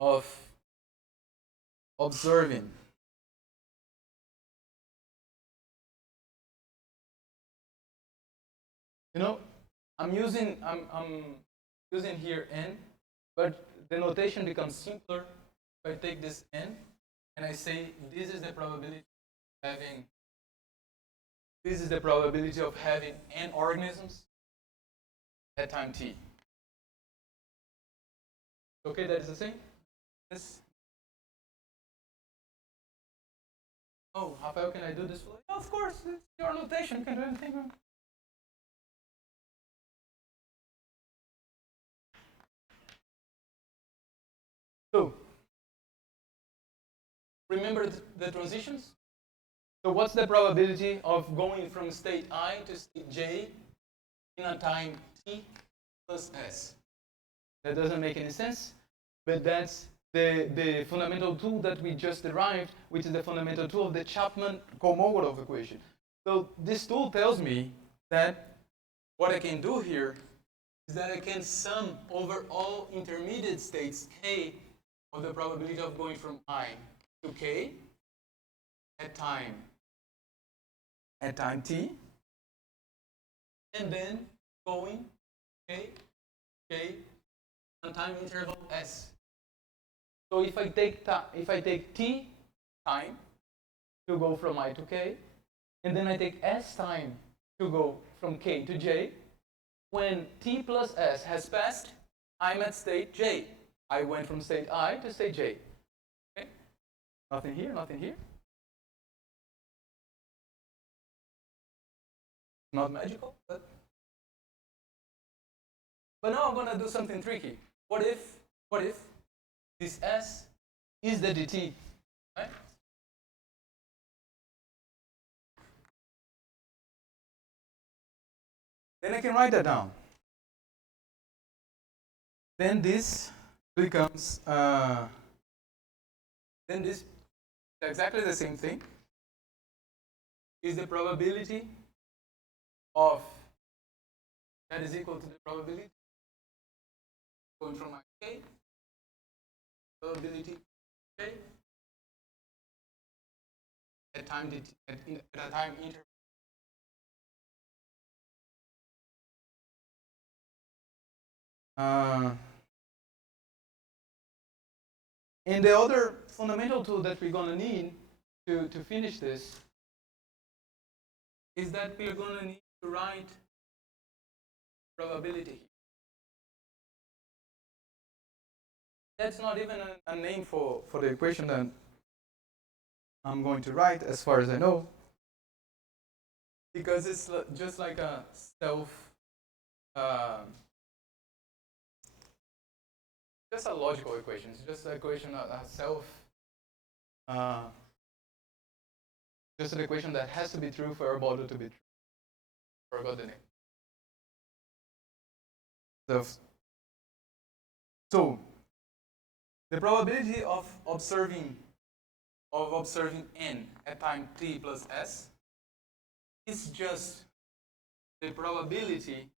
of observing I'm using here n, but the notation becomes simpler if I take this n and I say this is the probability of having n organisms at time t. Okay, that is the same. This. Oh, Rafael, can I do this for you? Of course, it's your notation. You can do anything. So, remember the transitions? So what's the probability of going from state I to state j in a time t plus s? That doesn't make any sense, but that's the fundamental tool that we just derived, which is the fundamental tool of the Chapman-Kolmogorov equation. So this tool tells me that what I can do here is that I can sum over all intermediate states k of the probability of going from I to k at time t, and then going k on time interval s. So if I take t time to go from I to k, and then I take s time to go from k to j, when t plus s has passed, I'm at state j. I went from state I to state j. Okay? Nothing here, nothing here. Not magical, but now I'm gonna do something tricky. What if this s is the dt, right? Then I can write that down. Then this becomes then this is exactly the same thing. Is the probability of that is equal to the probability going from k, probability k at time dt, at a time interval. And the other fundamental tool that we're going to need to finish this is that we're going to need to write probability. That's not even a name for the equation that I'm going to write, as far as I know, because it's just like a just a logical equation. It's just an equation that just an equation that has to be true for our model to be true. Forgot the name. So the probability of observing n at time t plus s is just the probability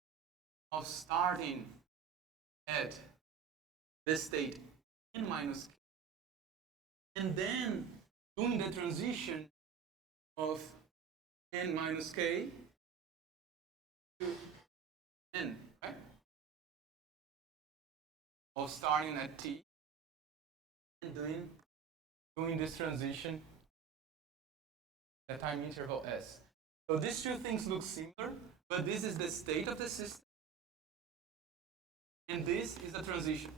of starting at the state n minus k, and then doing the transition of n minus k to n, right? Of starting at t and doing this transition at time interval s. So these two things look similar, but this is the state of the system, and this is the transition.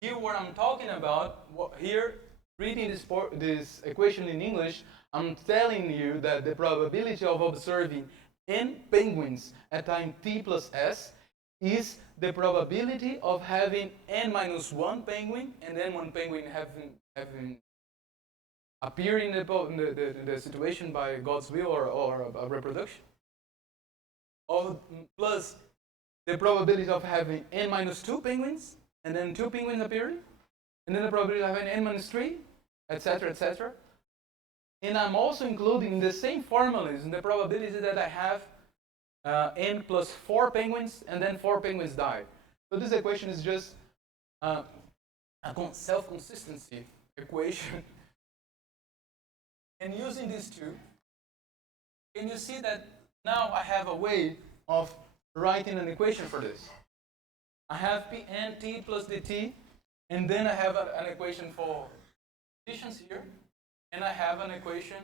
Here, what I'm talking about, here, reading this equation in English, I'm telling you that the probability of observing n penguins at time t plus s is the probability of having n minus 1 penguin, and then one penguin having appear in the situation by God's will or a reproduction, plus the probability of having n minus 2 penguins, and then 2 penguins appearing, and then the probability of having n minus 3, etc., etc. And I'm also including in the same formulas the probability that I have n plus 4 penguins, and then 4 penguins die. So this equation is just a self-consistency equation. And using these two, can you see that now I have a way of writing an equation for this? I have Pnt plus dt, and then I have an equation for conditions here, and I have an equation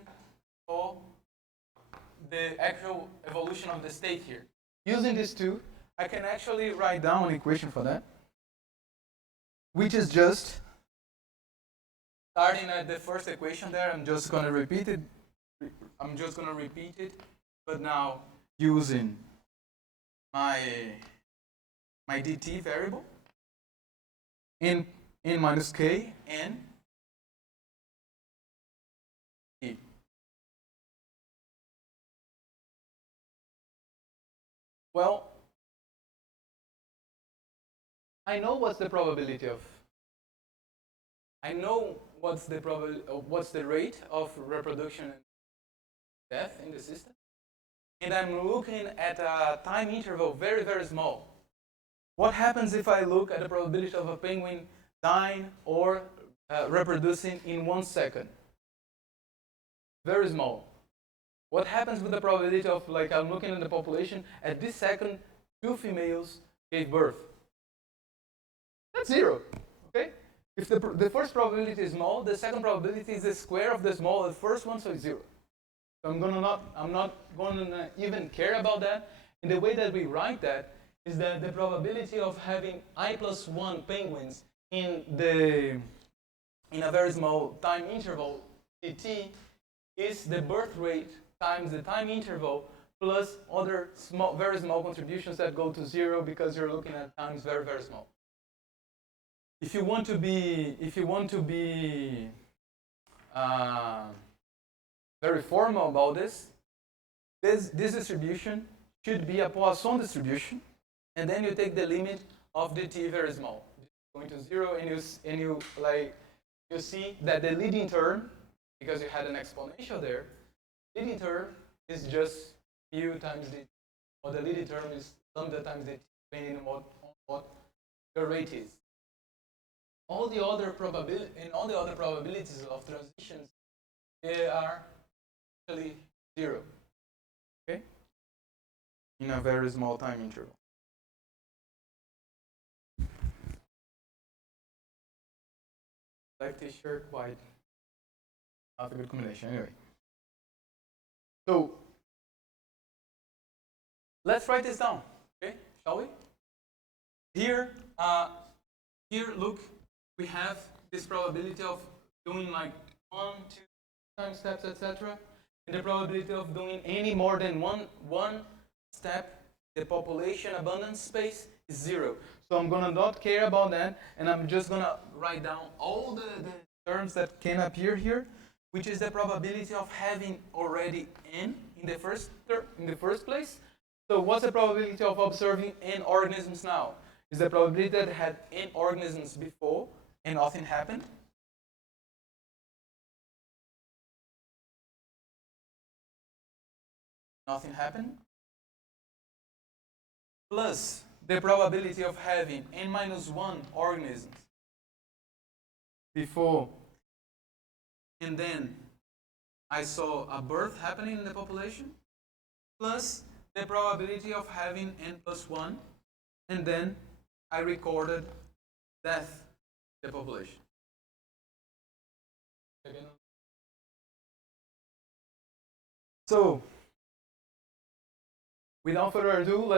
for the actual evolution of the state here. Using these two, I can actually write down an equation for that, which is just starting at the first equation there. I'm just going to repeat it, but now using my dt variable, n minus k, n Well, I know what's the probability of, I know what's the rate of reproduction and death in the system, and I'm looking at a time interval very, very small. What happens if I look at the probability of a penguin dying or reproducing in 1 second? Very small. What happens with the probability of, like, I'm looking at the population, at this second, 2 females gave birth? That's 0, okay? If the first probability is small, the second probability is the square of the small, the first one, so it's 0. So I'm not going to even care about that. And the way that we write that is that the probability of having I+1 penguins in a very small time interval, dt, is the birth rate times the time interval plus other very small contributions that go to 0 because you're looking at times very, very small. If you want to be very formal about this distribution should be a Poisson distribution, and then you take the limit of the t very small, going to 0, and you see that the leading term, because you had an exponential there, leading term is just mu times dt, or the leading term is lambda times dt, depending on what the rate is. All the other probabilities of transitions, they are actually 0. Okay? In a very small time interval. Black t-shirt, white. Not a good combination. Anyway. So let's write this down. Okay? Shall we? Here, look, we have this probability of doing like 1, 2 time steps, etc. And the probability of doing any more than one step, the population abundance space, is 0. So I'm gonna not care about that, and I'm just gonna write down all the terms that can appear here, which is the probability of having already n in the first place. So what's the probability of observing n organisms now? Is the probability that had n organisms before and nothing happened? Nothing happened. Plus the probability of having n-1 organisms before, and then I saw a birth happening in the population, plus the probability of having n+1, and then I recorded death in the population. So, without further ado,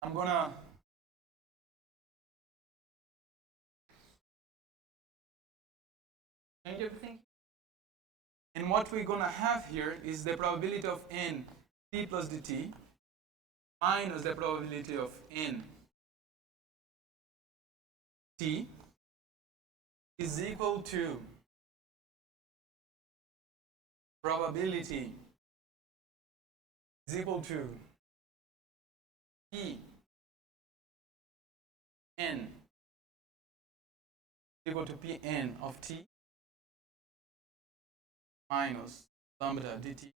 I'm gonna change everything. And what we're gonna have here is the probability of n t plus dt minus the probability of n t is equal to probability is equal to p n equal to Pn of t minus lambda dt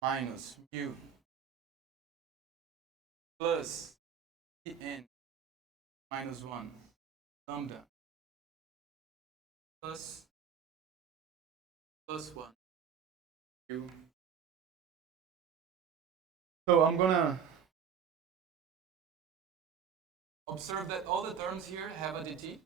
minus mu plus Pn minus 1 lambda plus 1 mu. So I'm gonna observe that all the terms here have a dt.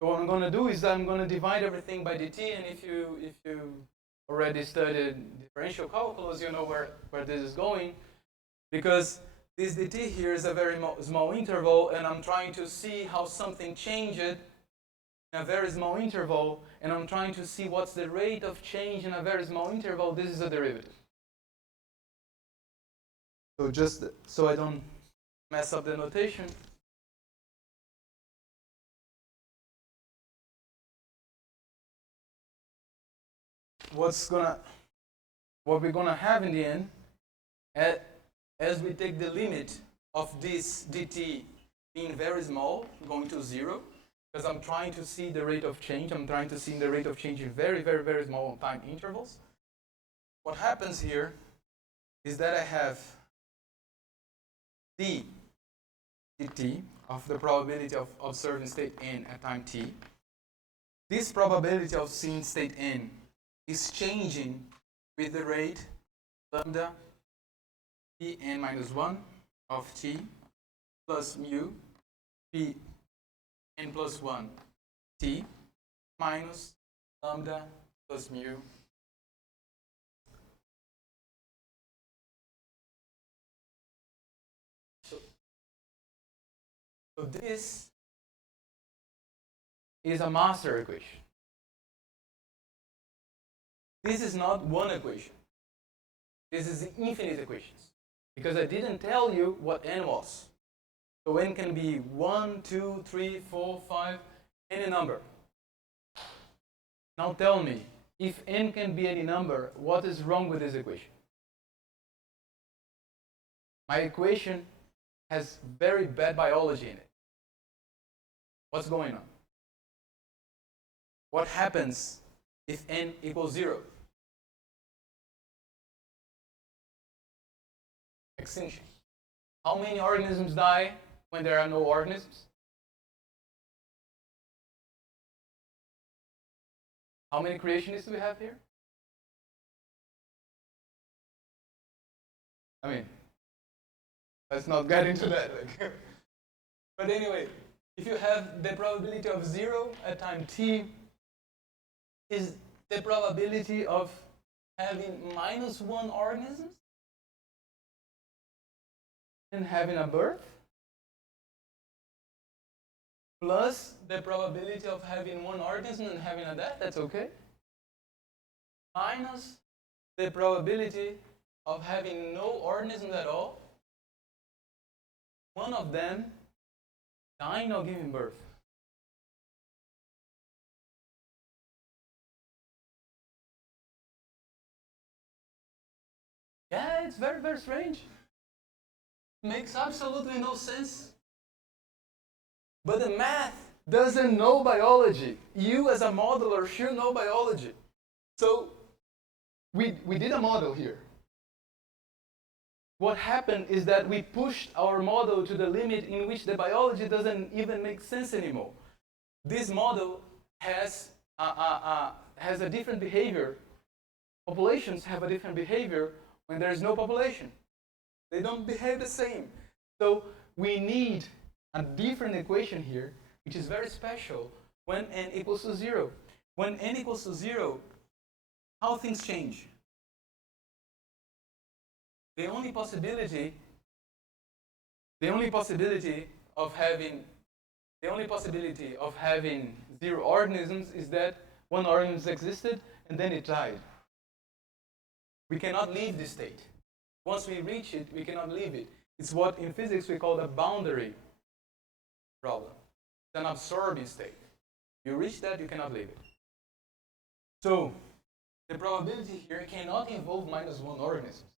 So what I'm going to do is I'm going to divide everything by dt, and if you already studied differential calculus, you know where this is going, because this dt here is a very small interval, and I'm trying to see how something changed in a very small interval, and I'm trying to see what's the rate of change in a very small interval. This is a derivative. So just so I don't mess up the notation, what we're gonna have in the end, as we take the limit of this dt being very small, going to 0, because I'm trying to see the rate of change. I'm trying to see the rate of change in very, very, very small time intervals. What happens here is that I have d dt of the probability of observing state n at time t. This probability of seeing state n is changing with the rate lambda pn minus 1 of t plus mu p n plus 1 t minus lambda plus mu so this is a master equation. This is not one equation. This is the infinite equations, because I didn't tell you what n was. So n can be 1, 2, 3, 4, 5, any number. Now tell me, if n can be any number, what is wrong with this equation? My equation has very bad biology in it. What's going on? What happens if n equals 0? Extinction. How many organisms die when there are no organisms? How many creationists do we have here? I mean, let's not get into that. But anyway, if you have the probability of 0 at time t, is the probability of having minus 1 organisms and having a birth, plus the probability of having 1 organism and having a death, that's okay, minus the probability of having no organisms at all, one of them dying or giving birth. Yeah, it's very, very strange. Makes absolutely no sense. But the math doesn't know biology. You as a modeler should know biology. So we did a model here. What happened is that we pushed our model to the limit in which the biology doesn't even make sense anymore. This model has a different behavior. Populations have a different behavior when there is no population. They don't behave the same. So we need a different equation here, which is very special when n equals to 0. When n equals to 0, how things change? The only possibility of having 0 organisms is that 1 organism existed and then it died. We cannot leave this state. Once we reach it, we cannot leave it. It's what in physics we call a boundary problem. It's an absorbing state. You reach that, you cannot leave it. So the probability here cannot involve minus 1 organism.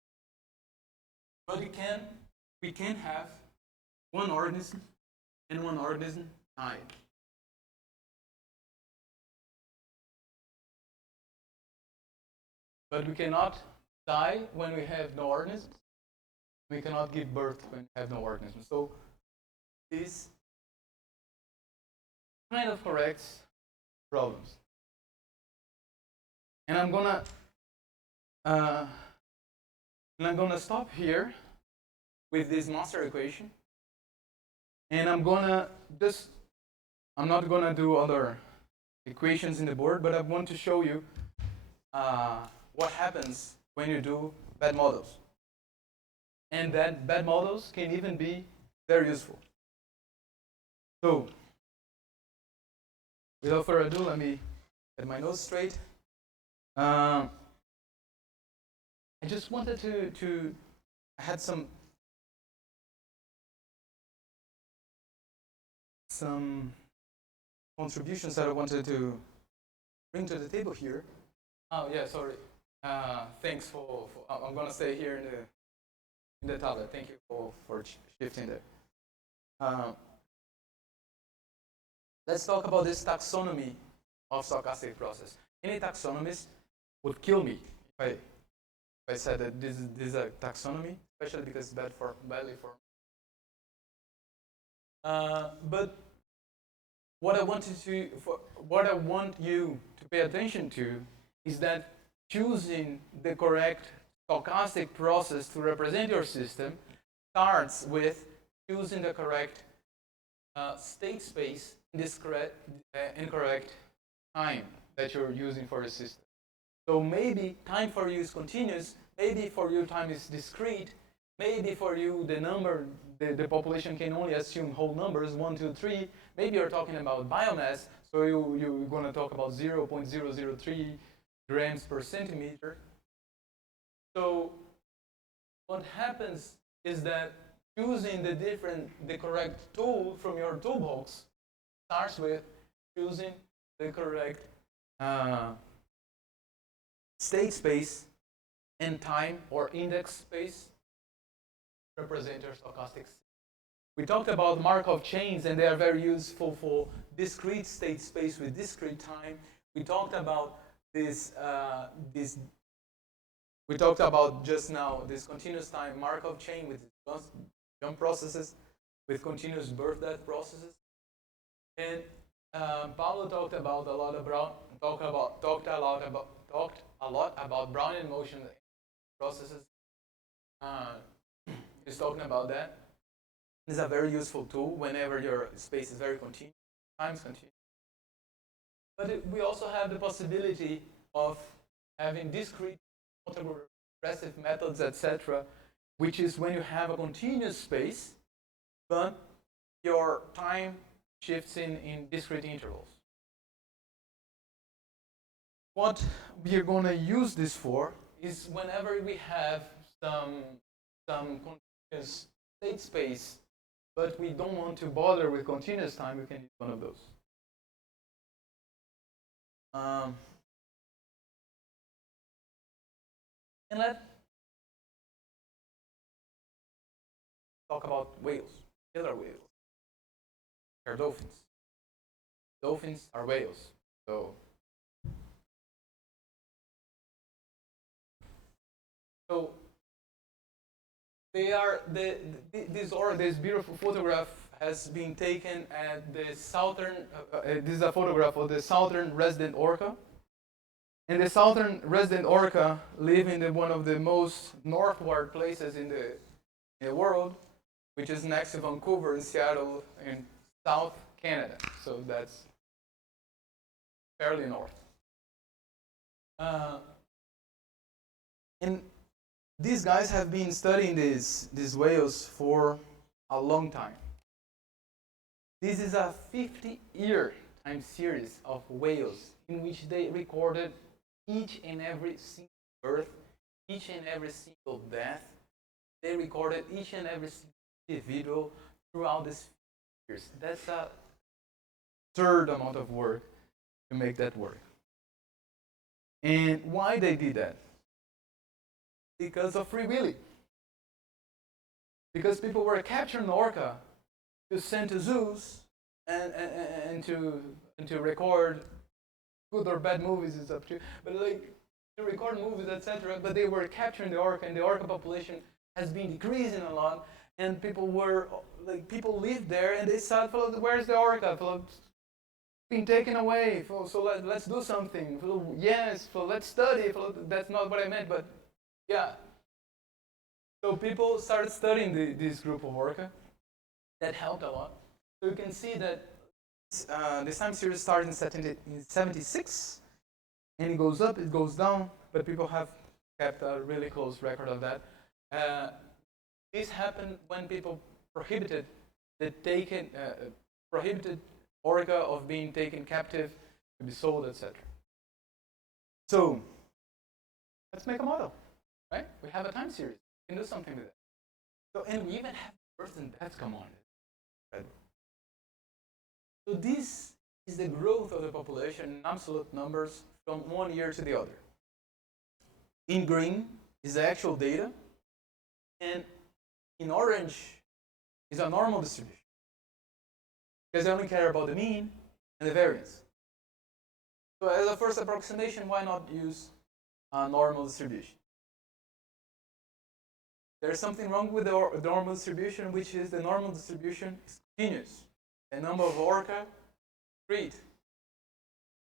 But we can have 1 organism and 1 organism die. But we cannot die when we have no organisms. We cannot give birth when we have no organisms. So this kind of corrects problems. And I'm gonna stop here with this master equation. And I'm not gonna do other equations in the board, but I want to show you what happens when you do bad models. And that bad models can even be very useful. So, without further ado, let me get my notes straight. I just wanted I had some contributions that I wanted to bring to the table here. Oh yeah, sorry. Thanks for I'm gonna stay here in the tablet. Thank you for shifting there. Um, let's talk about this taxonomy of stochastic process. Any taxonomist would kill me if I said that this is a taxonomy, especially because it's badly for. But what I want you to pay attention to is that choosing the correct stochastic process to represent your system starts with choosing the correct state space in this incorrect time that you're using for the system. So maybe time for you is continuous, maybe for you time is discrete, maybe for you the population can only assume whole numbers, 1, 2, 3. Maybe you're talking about biomass, so you're going to talk about 0.003 grams per centimeter. So what happens is that choosing the correct tool from your toolbox starts with choosing the correct state space and time or index space represent your stochastics. We talked about Markov chains, and they are very useful for discrete state space with discrete time. We talked about we talked about just now this continuous time Markov chain with jump processes, with continuous birth-death processes. And Paulo talked a lot about Brownian motion processes. He's talking about that. It's a very useful tool whenever your space is very continuous, time is continuous. But we also have the possibility of having discrete autoregressive methods, etc., which is when you have a continuous space, but your time shifts in discrete intervals. What we are going to use this for is whenever we have some continuous state space, but we don't want to bother with continuous time, we can use one of those. And let's talk about whales, killer whales. They're dolphins. Dolphins are whales. So they are this beautiful photograph has been taken at the southern. This is a photograph of the southern resident orca. And the southern resident orca live in one of the most northward places in the world, which is next to Vancouver and Seattle in South Canada. So that's fairly north. And these guys have been studying these whales for a long time. This is a 50-year time series of whales in which they recorded each and every single birth, each and every single death. They recorded each and every single individual throughout these years. That's a third amount of work to make that work. And why they did that? Because of Free Willy. Because people were capturing orca to send to zoos and to record good or bad movies, is up to you. But like to record movies, etc. But they were capturing the orca, and the orca population has been decreasing a lot. And people lived there, and they said, "Where's the orca? It's been taken away. So let's do something. Yes, let's study. That's not what I meant, but yeah." So people started studying this group of orca. That helped a lot. So you can see that this time series started in 76, and it goes up, it goes down, but people have kept a really close record of that. This happened when people prohibited orca of being taken captive to be sold, etc. So let's make a model, right? We have a time series. We can do something with it. So, and we even have birth and death come on it. Right? So this is the growth of the population in absolute numbers from one year to the other. In green is the actual data, and in orange is a normal distribution. Because I only care about the mean and the variance. So as a first approximation, why not use a normal distribution? There's something wrong with the normal distribution, which is the normal distribution is continuous. The number of orca, great.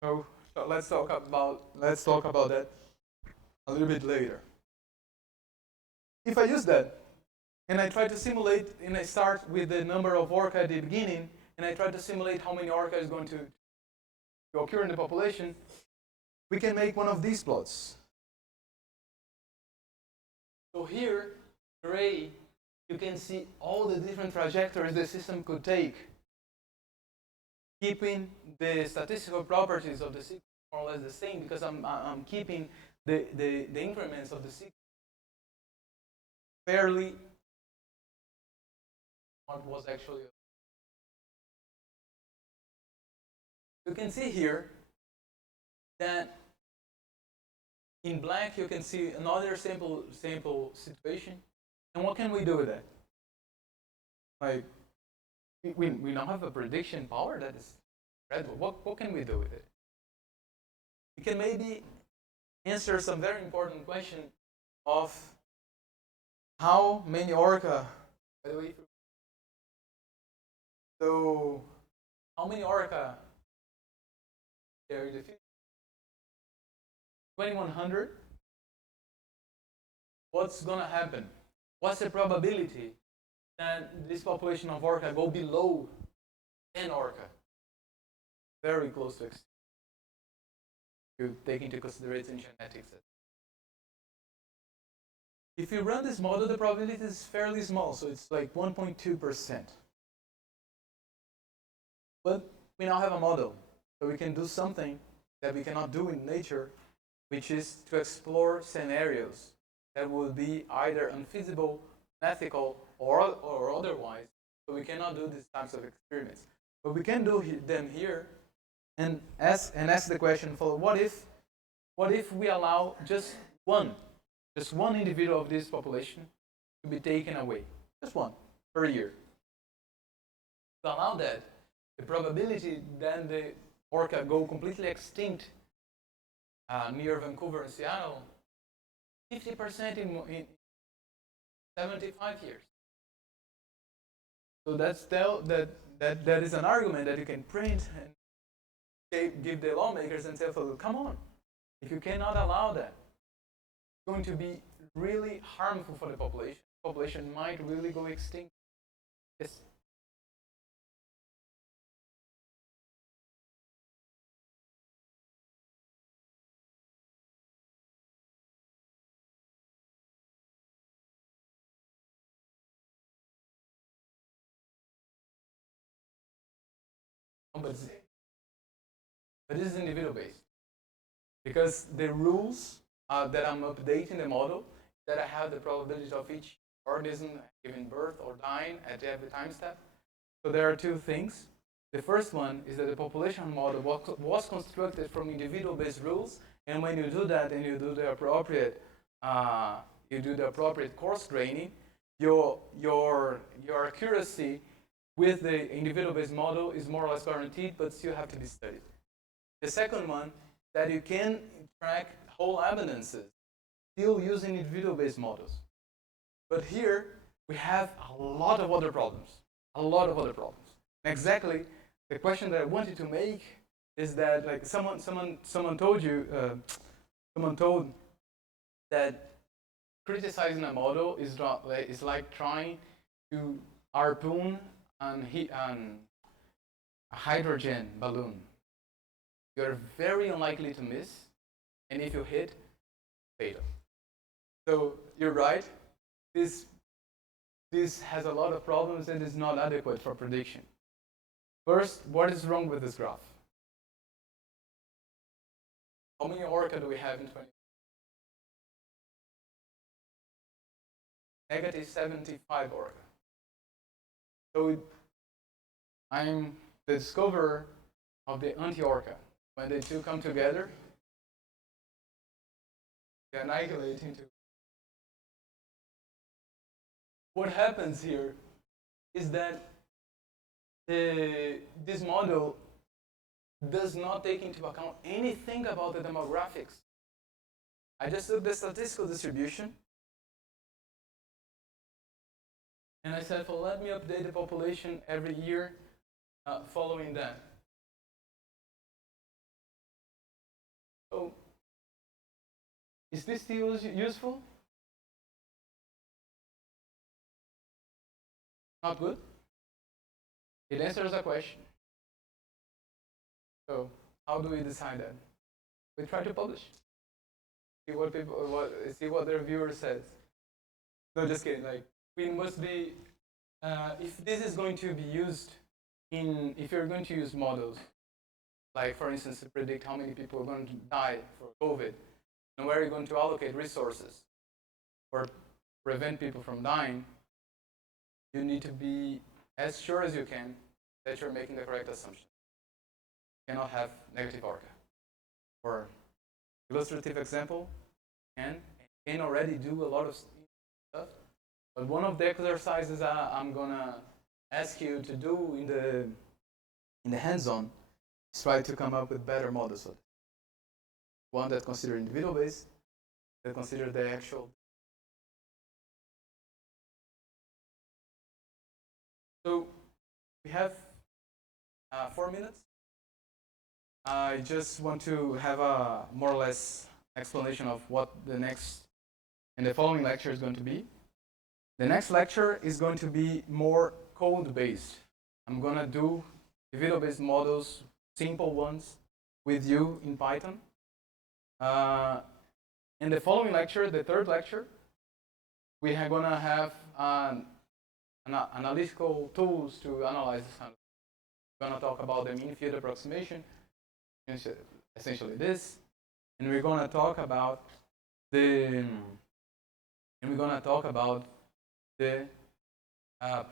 So let's talk about that a little bit later. If I use that, and I try to simulate, and I start with the number of orca at the beginning, and I try to simulate how many orca is going to occur in the population, we can make one of these plots. So here, gray, you can see all the different trajectories the system could take, keeping the statistical properties of the sequence more or less the same, because I'm keeping the increments of the sequence fairly what was actually. You can see here that in black you can see another sample situation. And what can we do with that? Like, we don't have a prediction power that is incredible. What can we do with it? We can maybe answer some very important question of how many orca, by the way, so how many orca there in the future? 2100. What's gonna happen? What's the probability that this population of orca go below 10 orca? Very close to extinction. You take into consideration genetics. If you run this model, the probability is fairly small, so it's like 1.2%. But we now have a model, so we can do something that we cannot do in nature, which is to explore scenarios that will be either unfeasible, unethical, or otherwise. So we cannot do these types of experiments. But we can do them here and ask the question, what if we allow just one individual of this population to be taken away? Just one per year. To allow that, the probability then the orca go completely extinct near Vancouver and Seattle, 50% in 75 years. So that is an argument that you can print and give the lawmakers and say, come on, if you cannot allow that, it's going to be really harmful for the population. The population might really go extinct. Yes. But this is individual based, because the rules that I'm updating the model, that I have the probability of each organism giving birth or dying at every time step. So there are two things. The first one is that the population model was constructed from individual based rules, and when you do that and you do the appropriate coarse graining, your accuracy with the individual-based model is more or less guaranteed, but still have to be studied. The second one, that you can track whole evidences still using individual-based models. But here, we have a lot of other problems. And exactly the question that I wanted to make is that, like, someone told that criticizing a model is like trying to harpoon a hydrogen balloon. You're very unlikely to miss, and if you hit, fatal. So you're right. This has a lot of problems and is not adequate for prediction. First, what is wrong with this graph? How many orca do we have in 20? Negative 75 orca. So I'm the discoverer of the anti-orca. When the two come together, annihilate into. What happens here is that this model does not take into account anything about the demographics. I just took the statistical distribution and I said, well, let me update the population every year following that. So, is this still useful? Not good? It answers a question. So, how do we decide that? We try to publish. See what the reviewer says. No, just kidding. Like, we must be. If this is going to be used if you're going to use models, like for instance, to predict how many people are going to die for COVID, and where you're going to allocate resources or prevent people from dying, you need to be as sure as you can that you're making the correct assumption. You cannot have negative orca. For illustrative example, and can already do a lot of stuff. But one of the exercises I'm gonna ask you to do in the hands-on is try to come up with better models for this. One that considers individual based, that considers the actual. So we have 4 minutes. I just want to have a more or less explanation of what the next and the following lecture is going to be. The next lecture is going to be more code-based. I'm going to do video-based models, simple ones, with you in Python. In the following lecture, the third lecture, we are going to have analytical tools to analyze this kind of thing. We're going to talk about the mean field approximation, essentially this, and we're going to talk about the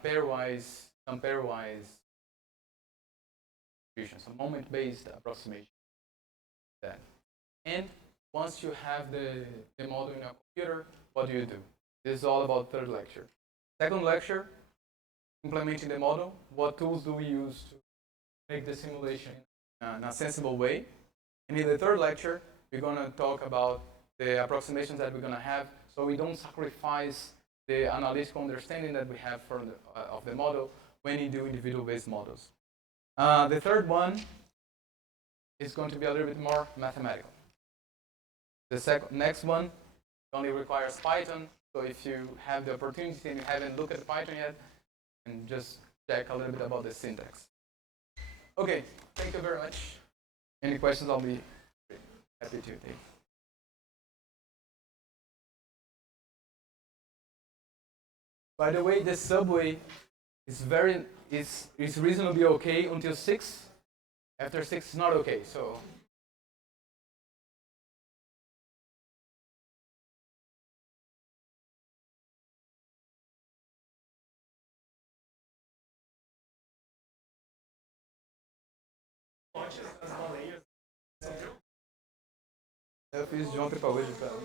pairwise, some pairwise distribution, some moment-based approximation. That. And once you have the model in your computer, what do you do? This is all about third lecture. Second lecture, implementing the model. What tools do we use to make the simulation in a sensible way? And in the third lecture, we're going to talk about the approximations that we're going to have, so we don't sacrifice the analytical understanding that we have of the model when you do individual-based models. The third one is going to be a little bit more mathematical. The next one only requires Python, so if you have the opportunity and you haven't looked at Python yet, and just check a little bit about the syntax. Okay, thank you very much. Any questions, I'll be happy to take. By the way, the subway is reasonably okay until 6. After 6, it's not okay. So. Eu fiz de ontem para hoje, tá? O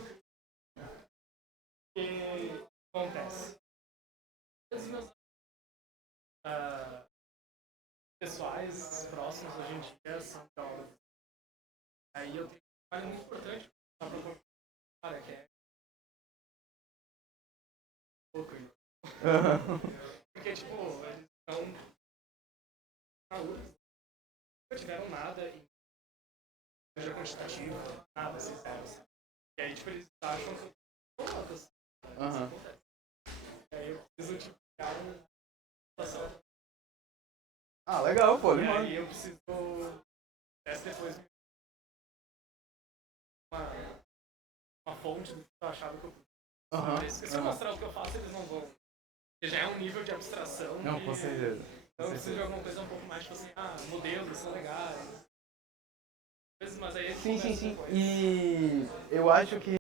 que acontece? Os meus pessoais próximos hoje em dia são biólogos. Aí eu tenho um trabalho muito importante para propor, que é pouco. Porque, tipo, eles estão na URSS, não tiveram nada em seja quantitativo, nada sincero. E aí, tipo, eles acham que eu tô assim. E aí eu preciso, tipo, criar uma situação. Ah, legal, pô. E aí eu preciso depois uma fonte do que eu achava que eu se eu mostrar o que eu faço, eles não vão. Porque já é um nível de abstração. Não, com certeza. Então eu preciso de alguma coisa um pouco mais, tipo assim, modelos são legais. Mas aí sim. E eu acho que